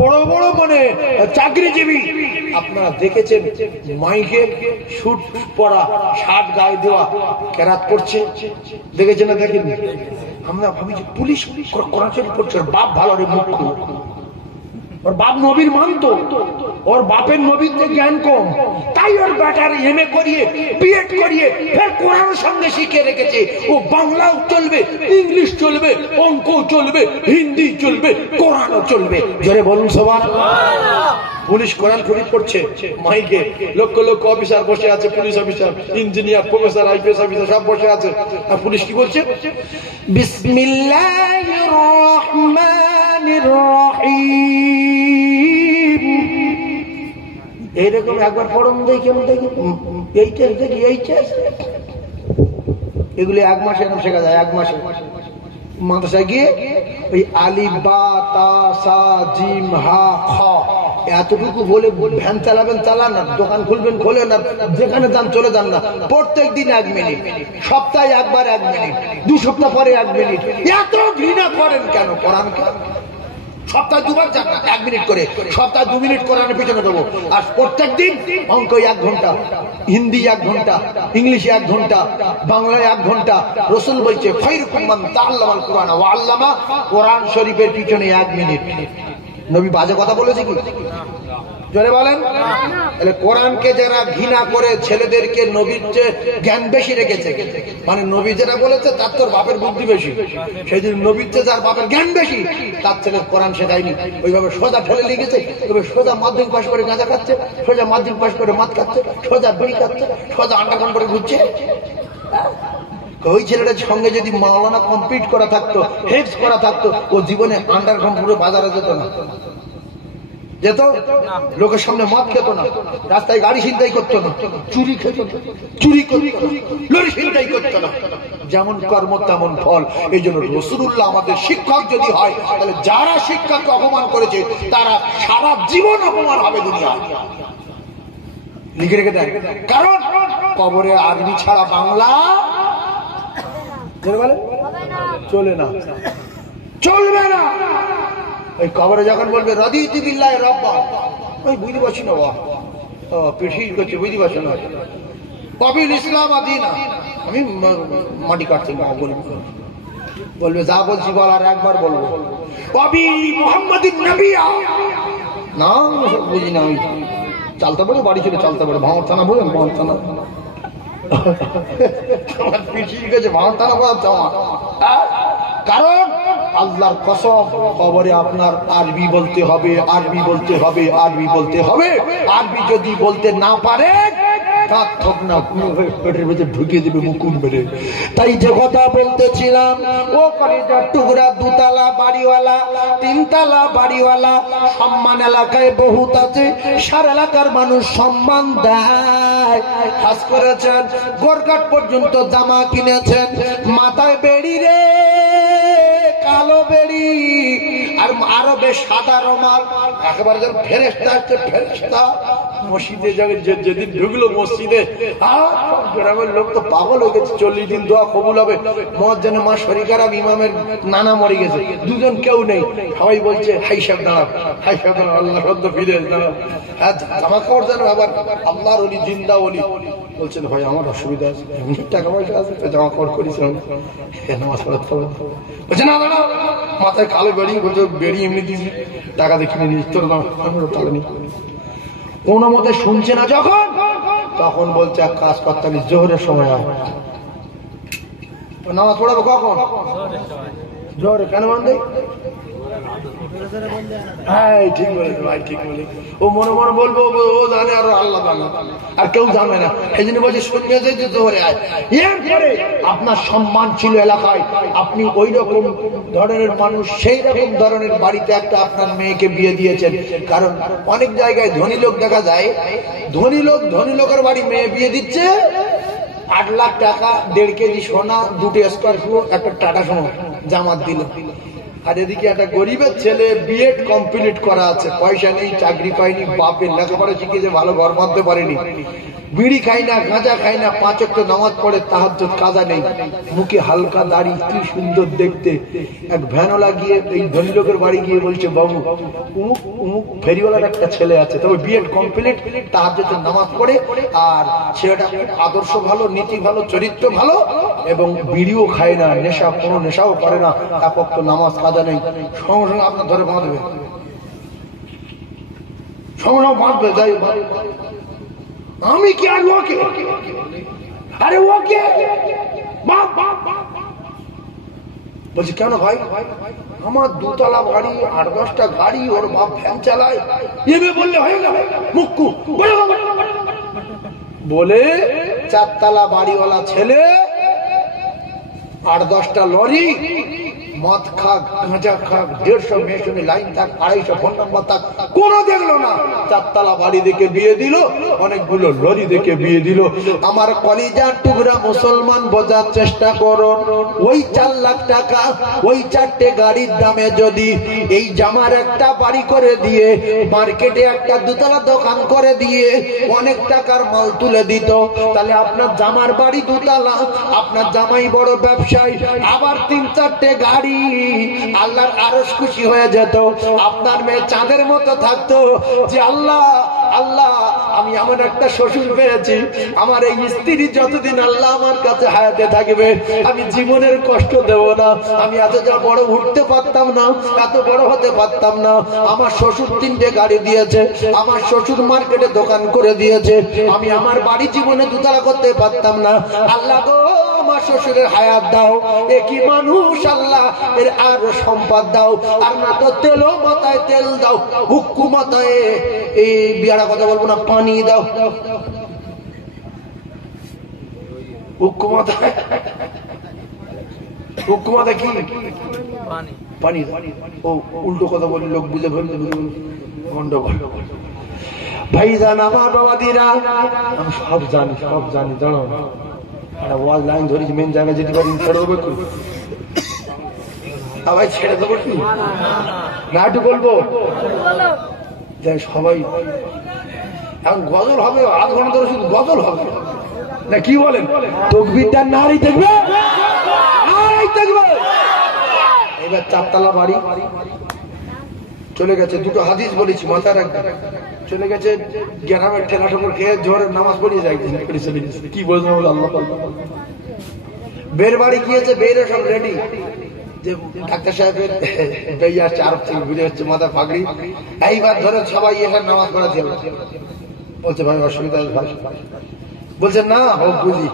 বড় বড় মানে চাকরিজীবী আপনারা দেখেছেন, মাইকে শুট পরা, শার্ট গায়ে দেওয়া, কেরাত করছে, দেখেছেন না? দেখেন, আমরা ভাবি যে পুলিশ কোরআন শরীফ পড়ছে, ওর বাপ ভালো রে মুখ্য, ওর বাপ নবীর মানতো, ওর বাপের নবীর জ্ঞান কম, তাই ওর বেটার এমএ করিয়ে বিএড করিয়ে ফের কোরআনের সঙ্গে শিখে রেখেছে। ও বাংলাও চলবে, ইংলিশ চলবে, অঙ্ক চলবে, হিন্দি চলবে, কোরআনও চলবে। জোরে বলুন সুবহানাল্লাহ। পুলিশ কোরআন শরীফ পড়ছে, মাইকে লক্ষ লক্ষ অফিসার বসে আছে, police officer, engineer, professor, IPS officer সব বসে আছে। আর পুলিশ কি বলছে? বিসমিল্লাহির রহমানির রহিম। এইরকম একবার পড়ুন দেখি, এইটা দেখি, এইটা এগুলি 1 মাসে এরকম শেখা যায়। 1 মাসে মাদ্রাসায় গিয়ে ওই আলিফ বা তা সা জিম হা খ এতটুকু বলে ভ্যান চালাবেন, চালান না, দোকান খুলবেন, খোলেন না, যেখানে যান চলে যান না। প্রত্যেক দিন 1 মিনিট, সপ্তাহে একবার 1 মিনিট, 2 সপ্তাহ পরে 1 মিনিট। এত ঘৃণা করেন কেন কোরআনকে? সপ্তাহে 2 বার যান না, 1 মিনিট করে, সপ্তাহে 2 মিনিট কোরআনের পিছনে দেবো। আর প্রত্যেক দিন অঙ্ক 1 ঘন্টা, হিন্দি 1 ঘন্টা, ইংলিশে 1 ঘন্টা, বাংলায় 1 ঘন্টা। রাসূল বলছে খায়রুকুম মান তাআল্লামাল কুরআন ওয়া আল্লামা, কোরআন শরীফের পিছনে 1 মিনিট। নবী বাজে কথা বলেছে কি? জোরে বলেন। তাহলে কোরআনকে যারা ঘৃণা করে ছেলেদেরকে নবীর চেয়ে জ্ঞান বেশি রেখেছে, মানে নবী যেটা বলেছে তার তোর বাপের বুদ্ধি বেশি, সেই জন্য নবীর চেয়ে যার বাপের জ্ঞান বেশি তার ছেলে কোরআন শেখায়নি, ওইভাবে সোজা ঠেলে লিখেছে, তবে সোজা মাধ্যমিক পাশ করে গাঁজা খাচ্ছে, সোজা মাধ্যমিক পাশ করে মদ খাচ্ছে, সোজা বিড়ি খাচ্ছে, সোজা আন্ডারগ্রাউন্ড করে ঘুরছে। ওই ছেলেটার সঙ্গে যদি মাওলানা কমপ্লিট করা থাকতো, হেফজ করা থাকতো, ও জীবনে আন্ডারগ্রাউন্ড পুরো বাজারে যেত না, যেত লোকের সামনে মদ খেত না, রাস্তায় গাড়ি ছিনতাই করতো না, চুরি খেত না, চুরি করতো না, লরি ছিনতাই করতো না। যেমন কর্ম তেমন ফল। এই জন্য রাসূলুল্লাহ আমাদের শিক্ষক যদি হয়, তাহলে যারা শিক্ষককে অপমান করেছে তারা সারা জীবন অপমান হবে দুনিয়া। লিখে রেখে দেন, কারণ কবরে আরবি ছাড়া বাংলা চলে না, চলবে না। ওই কবরে যখন বলবে রাদিতু বিল্লাহি রাব্বা, ওই বুঝতে পারছি না, পিঠির করছে, বুঝতে পারছি না, কবিল ইসলাম আদিনা, আমি মাটি কাটছি না, বলবে যা বলছি বল, আর একবার বলবো কবি মুহাম্মাদিন নবিয়া, না বুঝি না, আমি চালতে পারে, বাড়ি ছিল চালতে পারে, ভাঙর থানা বলেন, ভাঙর থানা আমার পিঠির কাছে ভাঙর থানা বলাচ্ছে আমার। কারণ আল্লাহর কসম, কবরে আপনার আরবি বলতে হবে, আরবি বলতে হবে, আরবি বলতে হবে। আরবি যদি বলতে না পারে পেটের ভেতরে ঢুকিয়ে দেবে মুকুট মেরে। তাই যে কথা বলতেছিলাম, ও কলিজার টুকরা, দুতলা বাড়িওয়ালা, তিনতলা বাড়িওয়ালা, সম্মান এলাকায় বহুত আছে, সারা এলাকার মানুষ সম্মান দেয়। কাজ করেছেন, গোরঘাট পর্যন্ত জামা কিনেছেন, মাথায় বেড়ি রে, কালো বেড়ি, আর আরো বেশ সাদা রমাল, একেবারে যেন ফেরেশতা আসছে, ফেরেশতা। মসজিদে যেদিন ঢুকলো মসজিদে, গ্রামের লোক তো পাগল হয়ে গেছে, 40 দিন দোয়া কবুল হবে, মুয়াজ্জিন মা শরীকারাম, ইমামের নানা মরে গেছে, দুজন কেউ নেই, সবাই বলছে হাই সাহেব দাঁড়াও, হাই সাহেব দাঁড়াও, আল্লাহ সদ্য ফিরে দাঁড়াও। হ্যাঁ, জামা কাপড় যেন আবার আল্লাহর ওলি, জিন্দা ওলি। বলছেন ভাই আমার অসুবিধা আছে, এমনি টাকা পয়সা আছে তো জামা কাপড় করেছিলাম, নামাজ পড়াতে হবে। বলছে না দাঁড়াও, মাথায় কালো বেড়ি, বলছে বেড়ি এমনি দিয়েছি, টাকা দিয়ে কিনে নিয়েছি, তোর টাকা নেই। কোন মতে শুনছে না যখন, তখন বলছে এক কাজ করতে হবে, জোহরের সময় হয়, নামাজ পড়াবো কখন? জোহরে। কেন বন্ধ? হ্যাঁ ঠিক বলেছে ভাই, ঠিক বলে। ও মনে মনে বলবো, ও জানে আর আল্লাহ জানে, আর কেউ জানে না। এই জন্য বলছে শুনে যে জোহরে আয়। এরপরে আপনার সম্মান ছিল এলাকায়, আপনি ওই রকম ধরনের মানুষ, সেই রকম ধরনের বাড়িতে একটা আপনার মেয়েকে বিয়ে দিয়েছেন। কারণ অনেক জায়গায় ধনী লোক দেখা যায়, ধনী লোকের বাড়ি মেয়ে বিয়ে দিচ্ছে, 8 লাখ টাকা, 1.5 কেজি সোনা, 2টি স্করপিও, একটা টাটা সুমো জামাত দিল। আর এদিকে একটা গরিবের ছেলে বিএড কমপ্লিট করা আছে, পয়সা নেই, চাকরি পায়নি, বাপের লেখাপড়া শিখেছে, ভালো ঘর বাঁধতে পারেনি, বিড়ি খাই না, গাঁজা খাই না, 5 ওয়াক্ত নামাজ পড়ে, তাহাজ্জুদ কাজা নেই, মুখে হালকা দাড়ি, কি সুন্দর দেখতে। এক ভ্যানও লাগিয়ে এই ধনী লোকের বাড়ি গিয়ে বলছে, বাবু উমুক উমুক ফেরিওয়ালার একটা ছেলে আছে, তবে বিএড কমপ্লিট, তাহাজ্জুদের নামাজ পড়ে, আর ছেলেটা আদর্শ ভালো, নীতি ভালো, চরিত্র ভালো, এবং বিড়িও খায় না, নেশা, কোনো নেশাও করে না, 1 ওয়াক্ত নামাজ কাজা নেই। সঙ্গে সঙ্গে আপনার ধরে বাঁধবে, সঙ্গে সঙ্গে বাঁধবে, যাই আমি কি আর ওকে, আরে ওকে বলছি কেন ভাই? আমার 2 তলা বাড়ি, 8-10টা গাড়ি, ওর বাপ ভ্যান চালায়, এভাবে বললে হয়ে গেল মুক্কু বলে 4 তলা বাড়িওয়ালা ছেলে, 8-10টা লরি, মদ খাক, গাঁজা খাক, 150 মেয়ের সঙ্গে লাইন থাক, 250 ফোন নাম্বার থাক, কোনো দেখলো না, 4 তলা বাড়ি দেখে বিয়ে দিল, অনেকগুলো লরি দেখে বিয়ে দিল। আমার কলিজার টুকরা মুসলমান, বোঝার চেষ্টা করুন, ওই 4 লাখ টাকা, ওই 4টে গাড়ির দামে যদি এই জামার একটা বাড়ি করে দিয়ে, মার্কেটে একটা 2 তলা দোকান করে দিয়ে অনেক টাকার মাল তুলে দিত, তাহলে আপনার জামার বাড়ি 2 তলা, আপনার জামাই বড় ব্যবসায়ী, আবার 3-4টে গাড়ি, আল্লাহর আরশ খুশি হয়ে যেত, আপনার মেয়ে চাঁদের মতো থাকতো, যে আল্লাহ আল্লাহ আমি এমন একটা শ্বশুর পেয়েছি, আমার এই স্ত্রী যতদিন আল্লাহ আমার কাছে হায়াতে থাকবে আমি জীবনের কষ্ট দেব না। আমি এত যা বড় উঠতে পারতাম না, এত বড় হতে পারতাম না। আমার শ্বশুর 3টে গাড়ি দিয়েছে, আমার শ্বশুর মার্কেটে দোকান করে দিয়েছে, আমি আমার বাড়ি জীবনে দুতলা করতে পারতাম না। আল্লাহ গো আমার শ্বশুরের হায়াত দাও, একই মানুষ আল্লাহ এর আরো সম্পদ দাও, আর না তো তেলও মাথায় তেল দাও, হুক্কু মাথায় এই বিয়ারা কথা বলবো না, পানি দাও। হুক্কু মাথায়, হুক্কু মাথায় কি পানি দাও। ও উল্টো কথা বলি, লোক বুঝে ফেলতে গন্ডগোল। ভাইজান আমার বাবাদিরা, আমি সব জানি দাঁড়াও, একটা ওয়াল লাইন ধরেছি, মেন জায়গায় যেতে পারি ছেড়ে দেবো একটু, আবার ছেড়ে দেবো কি না একটু বলবো? সবাই এখন গজল হবে, আধ ঘন্টা ধরে শুধু গজল হবে না, কি বলেন? তকবীরটা নারী দেখবে, এবার 4তলা বাড়ি চলে গেছে, 2টো হাদিস বলেছি মাথায় রাখবেন, চলে গেছে গ্রামের ঠেলা ঠোকর খেয়ে জোরে নামাজ পড়িয়ে যায়, কি বলবো আল্লাহ। বের বাড়ি গিয়েছে, বেরে সব রেডি, যে ডাক্তার সাহেবের বেই আসছে, আরব থেকে ঘুরে হচ্ছে, মাথা পাগড়ি, এইবার ধরে সবাই এসে নামাজ পড়াতে হবে। বলছে ভাই অসুবিধা ভাই, বলছে না হোক বুঝি,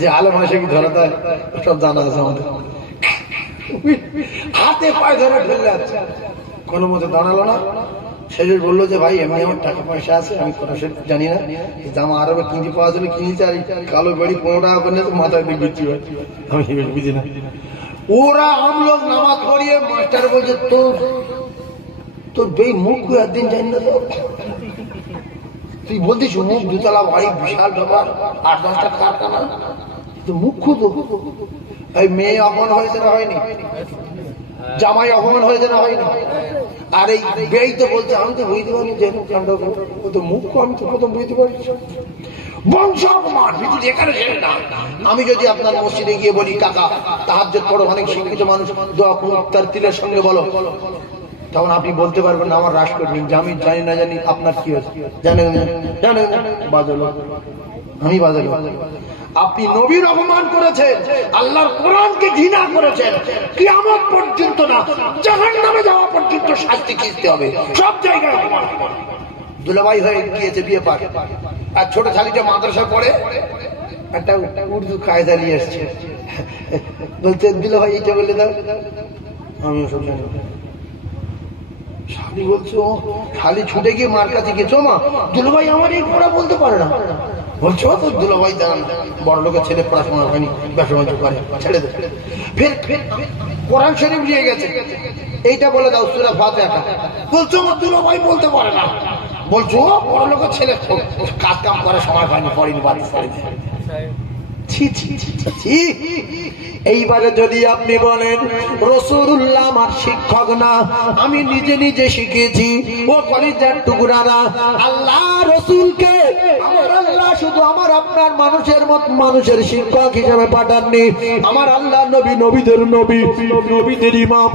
যে আলো মানুষে কি ধরা দেয় সব জানা আছে আমাদের। হাতে পায়ে ধরে ঠেলে যাচ্ছে, কোনো মতে দাঁড়ালো না। শেষে বললো যে ভাই এমনি আমার টাকা পয়সা আছে, আমি কোনো জানি না, জামা আরবে কিনতে পাওয়া যাবে কিনেছে, আর কালো বেড়ি 15 টাকা করে তো মাথায় দিয়ে বিক্রি হয়, আমি বুঝি না। ওরা আমলোক নামাজ পড়িয়ে মাস্টার বলছে তোর বেই মুখ একদিন জানি না, তুই বলতিস মুখ 2তলা বাড়ি, বিশাল ব্যাপার, 8-10টা কারখানা, মুখ্য তো। এই মেয়ে অপমান হয়েছে না হয়নি, জামাই অপমান হয়েছে না হয়নি, আর এই বেই তো বলছে আমি তো বুঝতে পারিনি যে কাণ্ড, ও তো মুখ্য, আমি তো প্রথম বুঝতে পারি। বংশ অপমান এখানে শেষ না। আমি যদি আপনার মসজিদে গিয়ে বলি কাকা তাহাজ্জুদ পড়ো, অনেক শিক্ষিত মানুষ দোয়া তার তিলের সঙ্গে বলো, তখন আপনি বলতে পারবেন না আমার রাস করবেন, যে আমি জানি না জানি আপনার কি হয়েছে, জানেন বাজালো, আমি বাজালো। আপনি নবীর অপমান করেছেন, আল্লাহর কোরআনকে ঘৃণা করেছেন, কিয়ামত পর্যন্ত না জাহান্নামে যাওয়া পর্যন্ত শাস্তি কিনতে হবে, সব জায়গায় অপমান। দুলাভাই হয়ে গিয়েছে বিয়ে পার, আর ছোট ছালিটা মাদ্রাসায় পড়ে একটা উর্দু কায়দা নিয়ে এসছে, বলছে দুলাভাই এটা বলে দাও, আমি ওসব জানি। শালি বলছো, শালি ছুটে গিয়ে মার কাছে গেছো, মা দুলাভাই আমার এই পড়া বলতে পারে না, বলছো তো দুলাভাই জানান বড় লোকের ছেলে পড়াশোনা হয়নি, ব্যবসা বাণিজ্য করে, ছেড়ে দে। ফের কোরআন শরীফ নিয়ে গেছে, এইটা বলে দাও সূরা ফাতিহা, বলছো আমার দুলাভাই বলতে পারে না, বলছো বড় লোকের ছেলে কাজ কাম করে, সময় হয়নি, পড়িনি, বাড়ি ছেড়ে দে। এইবারে যদি আপনি বলেন রাসূলুল্লাহ আমার শিক্ষক না, আমি নিজে নিজে শিখেছি, ও কলিজার টুকরারা, আল্লাহ রাসূলকে আমার আল্লাহ শুধু আমার আপনার মানুষের শিক্ষক হিসেবে পাঠাননি, আমার আল্লাহ নবী, নবীদের নবী, নবীদের ইমাম,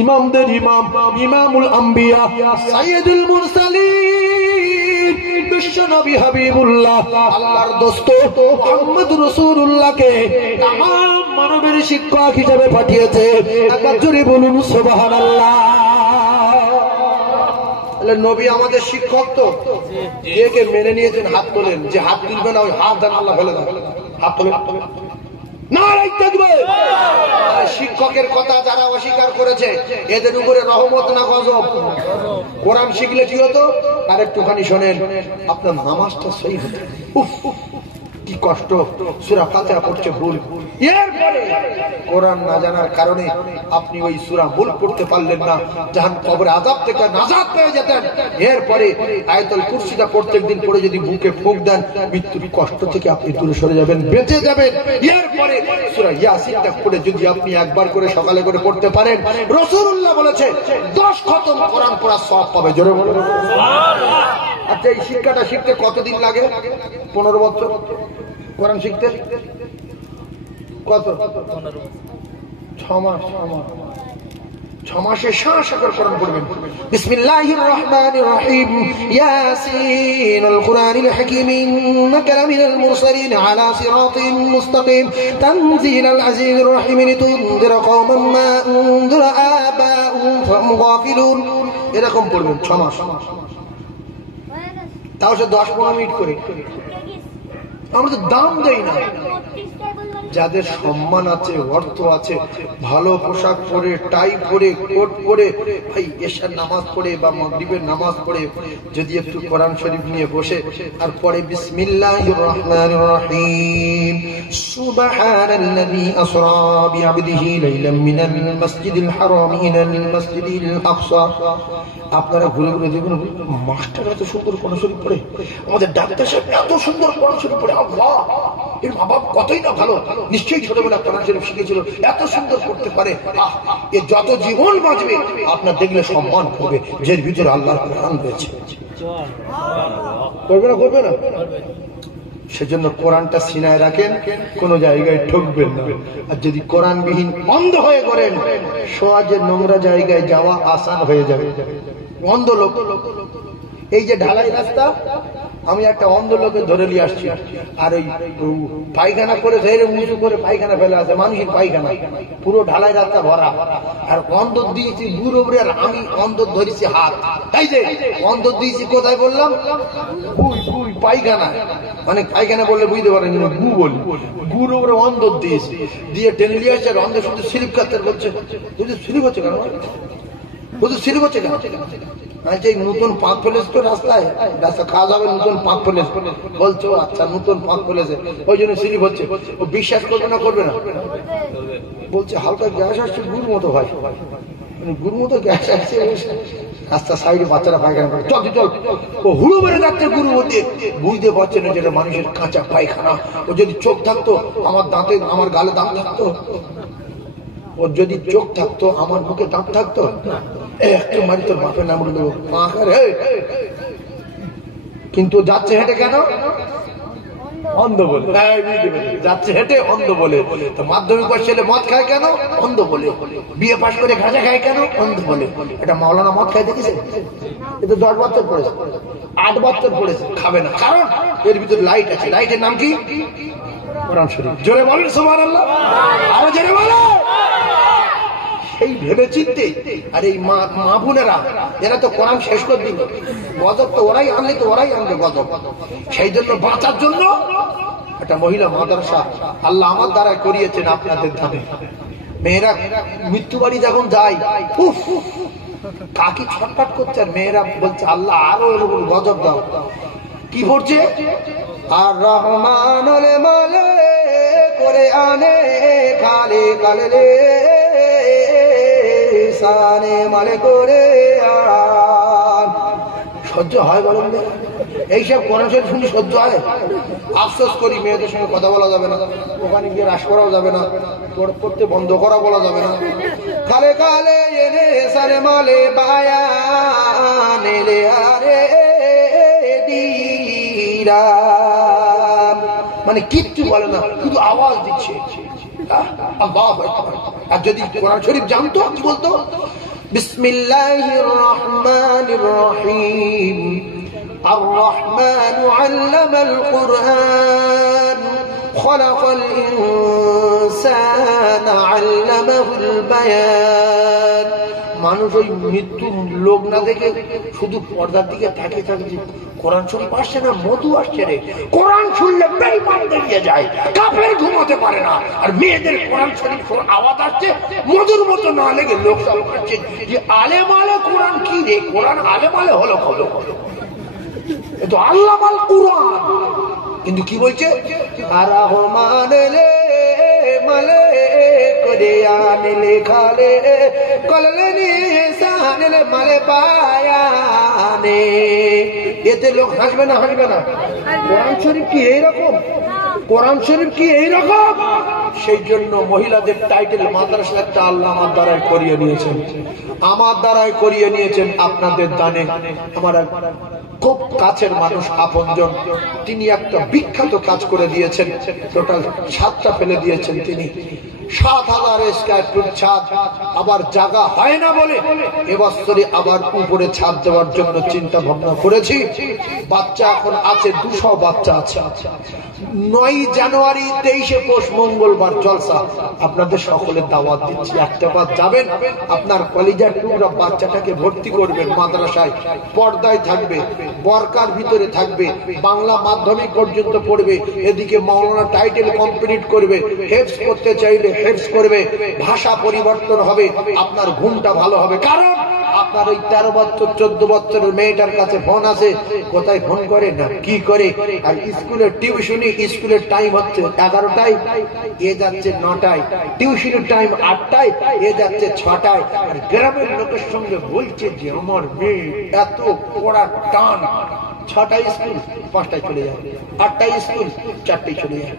ইমামদের ইমাম, ইমামুল আম্বিয়া, সাইয়্যিদুল মুরসালিন, বিশ্ব নবী হাবিবুল্লাহ, আল্লাহর দোস্ত মুহাম্মদ রাসূলুল্লাহকে तमाम মানবের শিক্ষক হিসেবে পাঠিয়েছে। একজনই বলুন সুবহানাল্লাহ। নবী আমাদের শিক্ষক তো, কে মেনে নিয়েছেন হাত তোলেন, যে হাত তুলবে না ওই হাত দেন আল্লাহ ফেলে দেন, হাত তোলেন। শিক্ষকের কথা যারা অস্বীকার করেছে এদের উপরে রহমত না গজব? কোরআন শিখলে কি হতো? আর একটুখানি শোনেন, আপনার নামাজটা সহি হতো। উফ কি কষ্ট, সূরা ফাতিহা পড়ছে ভুল, এরপরে কোরআন না জানার কারণে আপনি ওই সূরা ভুল পড়তে পারলেন না, জাহান্নাম কবরে আযাব থেকে নাজাত পেয়ে যেতেন। এরপরে আয়াতুল কুরসিটা প্রত্যেকদিন পড়ে যদি বুকে ফুঁক দেন, মৃত্যুর কষ্ট থেকে আপনি দূরে সরে যাবেন, বেঁচে যাবেন। এরপরে সূরা ইয়াসিনটা পড়ে যদি আপনি একবার করে সকালে করে পড়তে পারেন, রাসূলুল্লাহ বলেছে 10 খতম কোরআন পড়ার সওয়াব পাবে। জোরে বলুন সুবহানাল্লাহ। আচ্ছা, এই শিক্ষাটা শিখতে কতদিন লাগে? 15 বছর কোরআন শিখতে? কত? 6 মাস। 6 মাসে শাসা করে কোরআন পড়বেন। বিসমিল্লাহির রহমানির রহিম, ইয়াসিনুল কুরআনিল হাকীম, ইন্নাকা লামিনাল মুরসালিন আলা সিরাতিন মুস্তাকিম, তানজিলাল আজিজির রহিম, লিতুনদিরা কওমান মা উনদিরা আবাউহুম ফাহুম গাফিলুন। এরকম পড়বেন 6 মাস। তাও সে 10-15 মিনিট করে। আমরা তো দাম দেই না। যাদের সম্মান আছে, অর্থ আছে, ভালো পোশাক পরে, টাই পরে, কোট পরে, ভাই এশার নামাজ পড়ে বা মাগরিবের নামাজ পড়ে যদি একটু কোরআন শরীফ নিয়ে বসে আর পড়ে বিসমিল্লাহির রহমানির রহিম, সুবহানাল্লাযী আসরা বিআবদিহি লাইলাম মিনাল মাসজিদিল হারাম ইলাল মাসজিদিল আকসা। আপনারা ঘুরে ঘুরে দেখুন, মাস্টার এত সুন্দর কোরআন শরীফ পড়ে, আমাদের ডাক্তার সাহেব এত সুন্দর কোরআন শরীফ পড়ে, আল্লাহ এর মা বাপ কতই না ভালো, নিশ্চয়ই ছোটবেলা কোরআন শরীফ শিখেছিল, এত সুন্দর করতে পারে। এ যত জীবন বাঁচবে আপনার দেখলে সম্মান করবে, যার ভিতরে আল্লাহর কোরআন রয়েছে। করবে না? করবে না? সেজন্য কোরআনটা সিনায় রাখেন, কোন জায়গায় ঠকবেন না। আর যদি কোরআনবিহীন অন্ধ হয়ে করেন, সহজে নোংরা জায়গায় যাওয়া আসান হয়ে যাবে। অন্ধ লোক, এই যে ঢালাই রাস্তা, আমি একটা অন্ধ লোকে ধরে নিয়ে আসছি, আর ওই পায়খানা করে ধরে উঁচু করে পায়খানা ফেলে আছে, মানুষের পায়খানা পুরো ঢালাই রাস্তা ভরা, আর অন্ধ দিয়েছি গুড় উপরে, আর আমি অন্ধ ধরেছি হাত। এই যে অন্ধ দিয়েছি কোথায় বললাম? পায়খানা, মানে পায়খানা বললে বুঝতে পারেন, গু বলি, গুড় উপরে অন্ধ দিয়েছি, দিয়ে টেনে নিয়ে আসছে, আর অন্ধ শুধু স্লিপ কাটতে বলছে, বুঝলি স্লিপ হচ্ছে কেন? বুঝলি স্লিপ হচ্ছে কেন? আচ্ছা, নতুন পাক ফেলেছে তো রাস্তায়, রাস্তা খাওয়া যাবে, নতুন পাক ফেলেছে বলছো, আচ্ছা নতুন পাক ফেলেছে ওই জন্য স্লিপ হচ্ছে। ও বিশ্বাস করবে না? করবে না? বলছে হালকা গ্যাস আসছে, গুড় মতো হয়, গুড় মতো গ্যাস আসছে, রাস্তা সাইডে বাচ্চারা পায়খানা করে, চল চল। ও হুড়ো মেরে যাচ্ছে গুরুর মধ্যে, বুঝতে পারছে না যেটা মানুষের কাঁচা পায়খানা। ও যদি চোখ থাকতো, আমার দাঁতে, আমার গালে দাঁত থাকতো, ওর যদি চোখ থাকতো, আমার বুকে দাঁত থাকতো, একটু মারি তোর বাপের নাম বলে দেবো, কিন্তু যাচ্ছে হেঁটে কেন? অন্ধ বলে। যাচ্ছে হেঁটে অন্ধ বলে। তো মাধ্যমিক পাশ ছেলে মদ খায় কেন? অন্ধ বলে। বিয়ে পাশ করে গাঁজা খায় কেন? অন্ধ বলে। এটা মাওলানা মদ খায় দেখেছে? এটা 10 বছর পড়েছে, 8 বছর পড়েছে, খাবে না, কারণ এর ভিতরে লাইট আছে। লাইটের নাম কি? কোরআন শরীফ। জোরে বলেন সুবহানাল্লাহ, আরো জোরে বলেন। এই ভেবে চিনতে, আর এই মা বোনেরা এরা তো কোরআন শেষ করে দিল, গজব তো ওরাই আনলে, তো ওরাই আনবে গজব। সেই জন্য বাঁচার জন্য একটা মহিলা মাদ্রাসা আল্লাহ আমার দ্বারা করিয়েছেন আপনাদের ধামে। মেয়েরা মৃত্যু বাড়ি যখন যায়, কাকি ছটফট করছে, আর মেয়েরা বলছে আল্লাহ আরো এরকম গজব দাও। কি পড়ছে? আর রহমান মালে করে আনে খালে কালে সানে মালে করে আন। সহ্য হয় বলেন? এইসব কোরআন শরীফ শুনি সহ্য হয়? আফসোস করি, মেয়েদের সঙ্গে কথা বলা যাবে না, ওখানে গিয়ে রাস করাও যাবে না, পড়তে বন্ধ করা বলা যাবে না। খালে কালে এনে সানে মালে বায়ান এলে আরে দিরা, মানে কিচ্ছু বলে না, শুধু আওয়াজ দিচ্ছে। আর যদি কোরআন শরীফ জানতো, কি বলতো? বিসমিল্লাহির রহমানির রহিম, আর রহমানু আল্লামাল কুরআন, খলাকাল ইনসানা আল্লামাহুল বায়ান। মানুষ ওই মৃত্যুর লোক না দেখে শুধু পর্দার দিকে তাকিয়ে থাকছে, কোরআন শরীফ আসছে না, মধু আসছে রে। কোরআন শুনলে বেঈমান দাঁড়িয়ে যায়, কাফের ঘুমাতে পারে না। আর মেয়েদের কোরআন শরীফ আওয়াজ আসছে, মধুর মতো না লেগে লোক চালু করছে যে আলেম আলে কোরআন কি রে? কোরআন আলেম আলে হলো হলো এ তো আল্লাহ মাল কোরআন। কিন্তু কি বলছে? আর রহমান এলে মালে করে আনলে খালে কললে নিসানলে মালে পায়ানে। এতে লোক হাসবে না? হাসবে না? কোরআন শরীফ কি এইরকম? কোরআন শরীফ কি এইরকম? সেই জন্য মহিলাদের টাইটেল মাদ্রাসা একটা আল্লাহ আমার দ্বারাই করিয়ে নিয়েছেন, আমার দ্বারাই করিয়ে নিয়েছেন আপনাদের দানে। আমার খুব কাছের মানুষ, আপনজন। তিনি একটা বিখ্যাত কাজ করে দিয়েছেন, টোটাল 7টা ফেলে দিয়েছেন তিনি। 7,000 স্কয়ার ফুট ছাদ, আবার জায়গা হয় না বলে এবছরে আবার উপরে ছাদ দেওয়ার জন্য চিন্তা ভাবনা করেছি। বাচ্চা এখন আছে, 200 বাচ্চা আছে। 9 জানুয়ারি 23 পৌষ মঙ্গলবার জলসা, আপনাদের সকলের দাওয়াত দিচ্ছি। একটাবার যাবেন, আপনার কলিজার টুকরা বাচ্চাটাকে ভর্তি করবেন মাদ্রাসায়, পর্দায় থাকবে, বরকার ভিতরে থাকবে, বাংলা মাধ্যমিক পর্যন্ত পড়বে, এদিকে মাওলানা টাইটেল কমপ্লিট করবে, হেফজ করতে চাইলে হেফজ করবে, ভাষা পরিবর্তন হবে, আপনার ঘুমটা ভালো হবে। কারণ আপনার ওই 13 বছর 14 বছরের মেয়েটার কাছে ফোন আছে, কোথায় ফোন করে না কি করে, আর স্কুলের টিউশনি, স্কুলের টাইম হচ্ছে 11টায়, এ যাচ্ছে 9টায়, টিউশনের টাইম 8টায়, এ যাচ্ছে 6টায়, আর গ্রামের লোকের সঙ্গে বলছে যে আমার মেয়ে এত পড়া টান, 6টায় স্কুল 5টায় চলে যায়, 8টায় স্কুল 4টায় চলে যায়,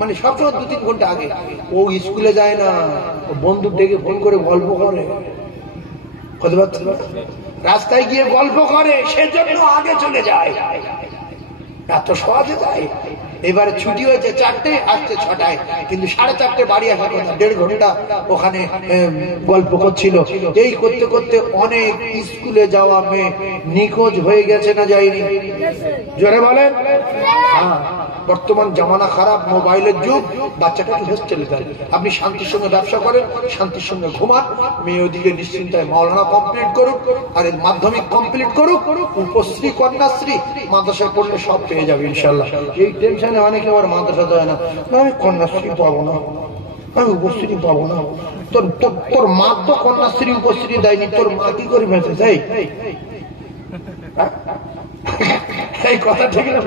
মানে সকাল 2-3 ঘন্টা আগে। ও স্কুলে যায় না, বন্ধু ডেকে ফোন করে গল্প করে, রাস্তায় গিয়ে গল্প করে, সেজন্য আগে চলে যায়, এত সহজে যায়। এবারে ছুটি হয়েছে 4টায়, আসছে 6টায়, কিন্তু 4:30 বাড়ি আসার কথা, 1.5 ঘন্টা ওখানে গল্প করছিল। এই করতে করতে অনেক স্কুলে যাওয়া মেয়ে নিখোঁজ হয়ে গেছে না যায়নি? জোরে বলেন। হ্যাঁ, বর্তমান জামানা খারাপ, মোবাইলের যুগ, বাচ্চাটাকে হোস্টেলে দেন। আপনি শান্তির সঙ্গে ব্যবসা করেন, শান্তির সঙ্গে ঘুমান, মেয়ে ওদিকে নিশ্চিন্তায় মাওলানা কমপ্লিট করুক, আর মাধ্যমিক কমপ্লিট করুক, উপশ্রী কন্যাশ্রী মাদ্রাসায় পড়লে সব পেয়ে যাবে ইনশাল্লাহ। এই টেনশনে অনেকে আবার মাদ্রাসা দেয় না, আমি কন্যাশ্রী পাবো না, আমি উপশ্রী পাবো না। তোর মা তো কন্যাশ্রী উপশ্রী দেয়নি, তোর মা কি করে বেঁচে যায়? এই কথা ঠিক না?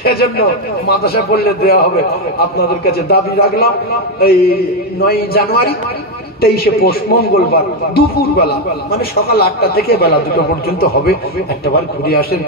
সেজন্য মাদ্রাসা পড়লে দেওয়া হবে। আপনাদের কাছে দাবি রাখলাম, এই 9 জানুয়ারি 23 পৌষ মঙ্গলবার দুপুর বেলা, মানে সকাল 8টা থেকে বেলা 2টা পর্যন্ত হবে, একটাবার ঘুরে আসেন।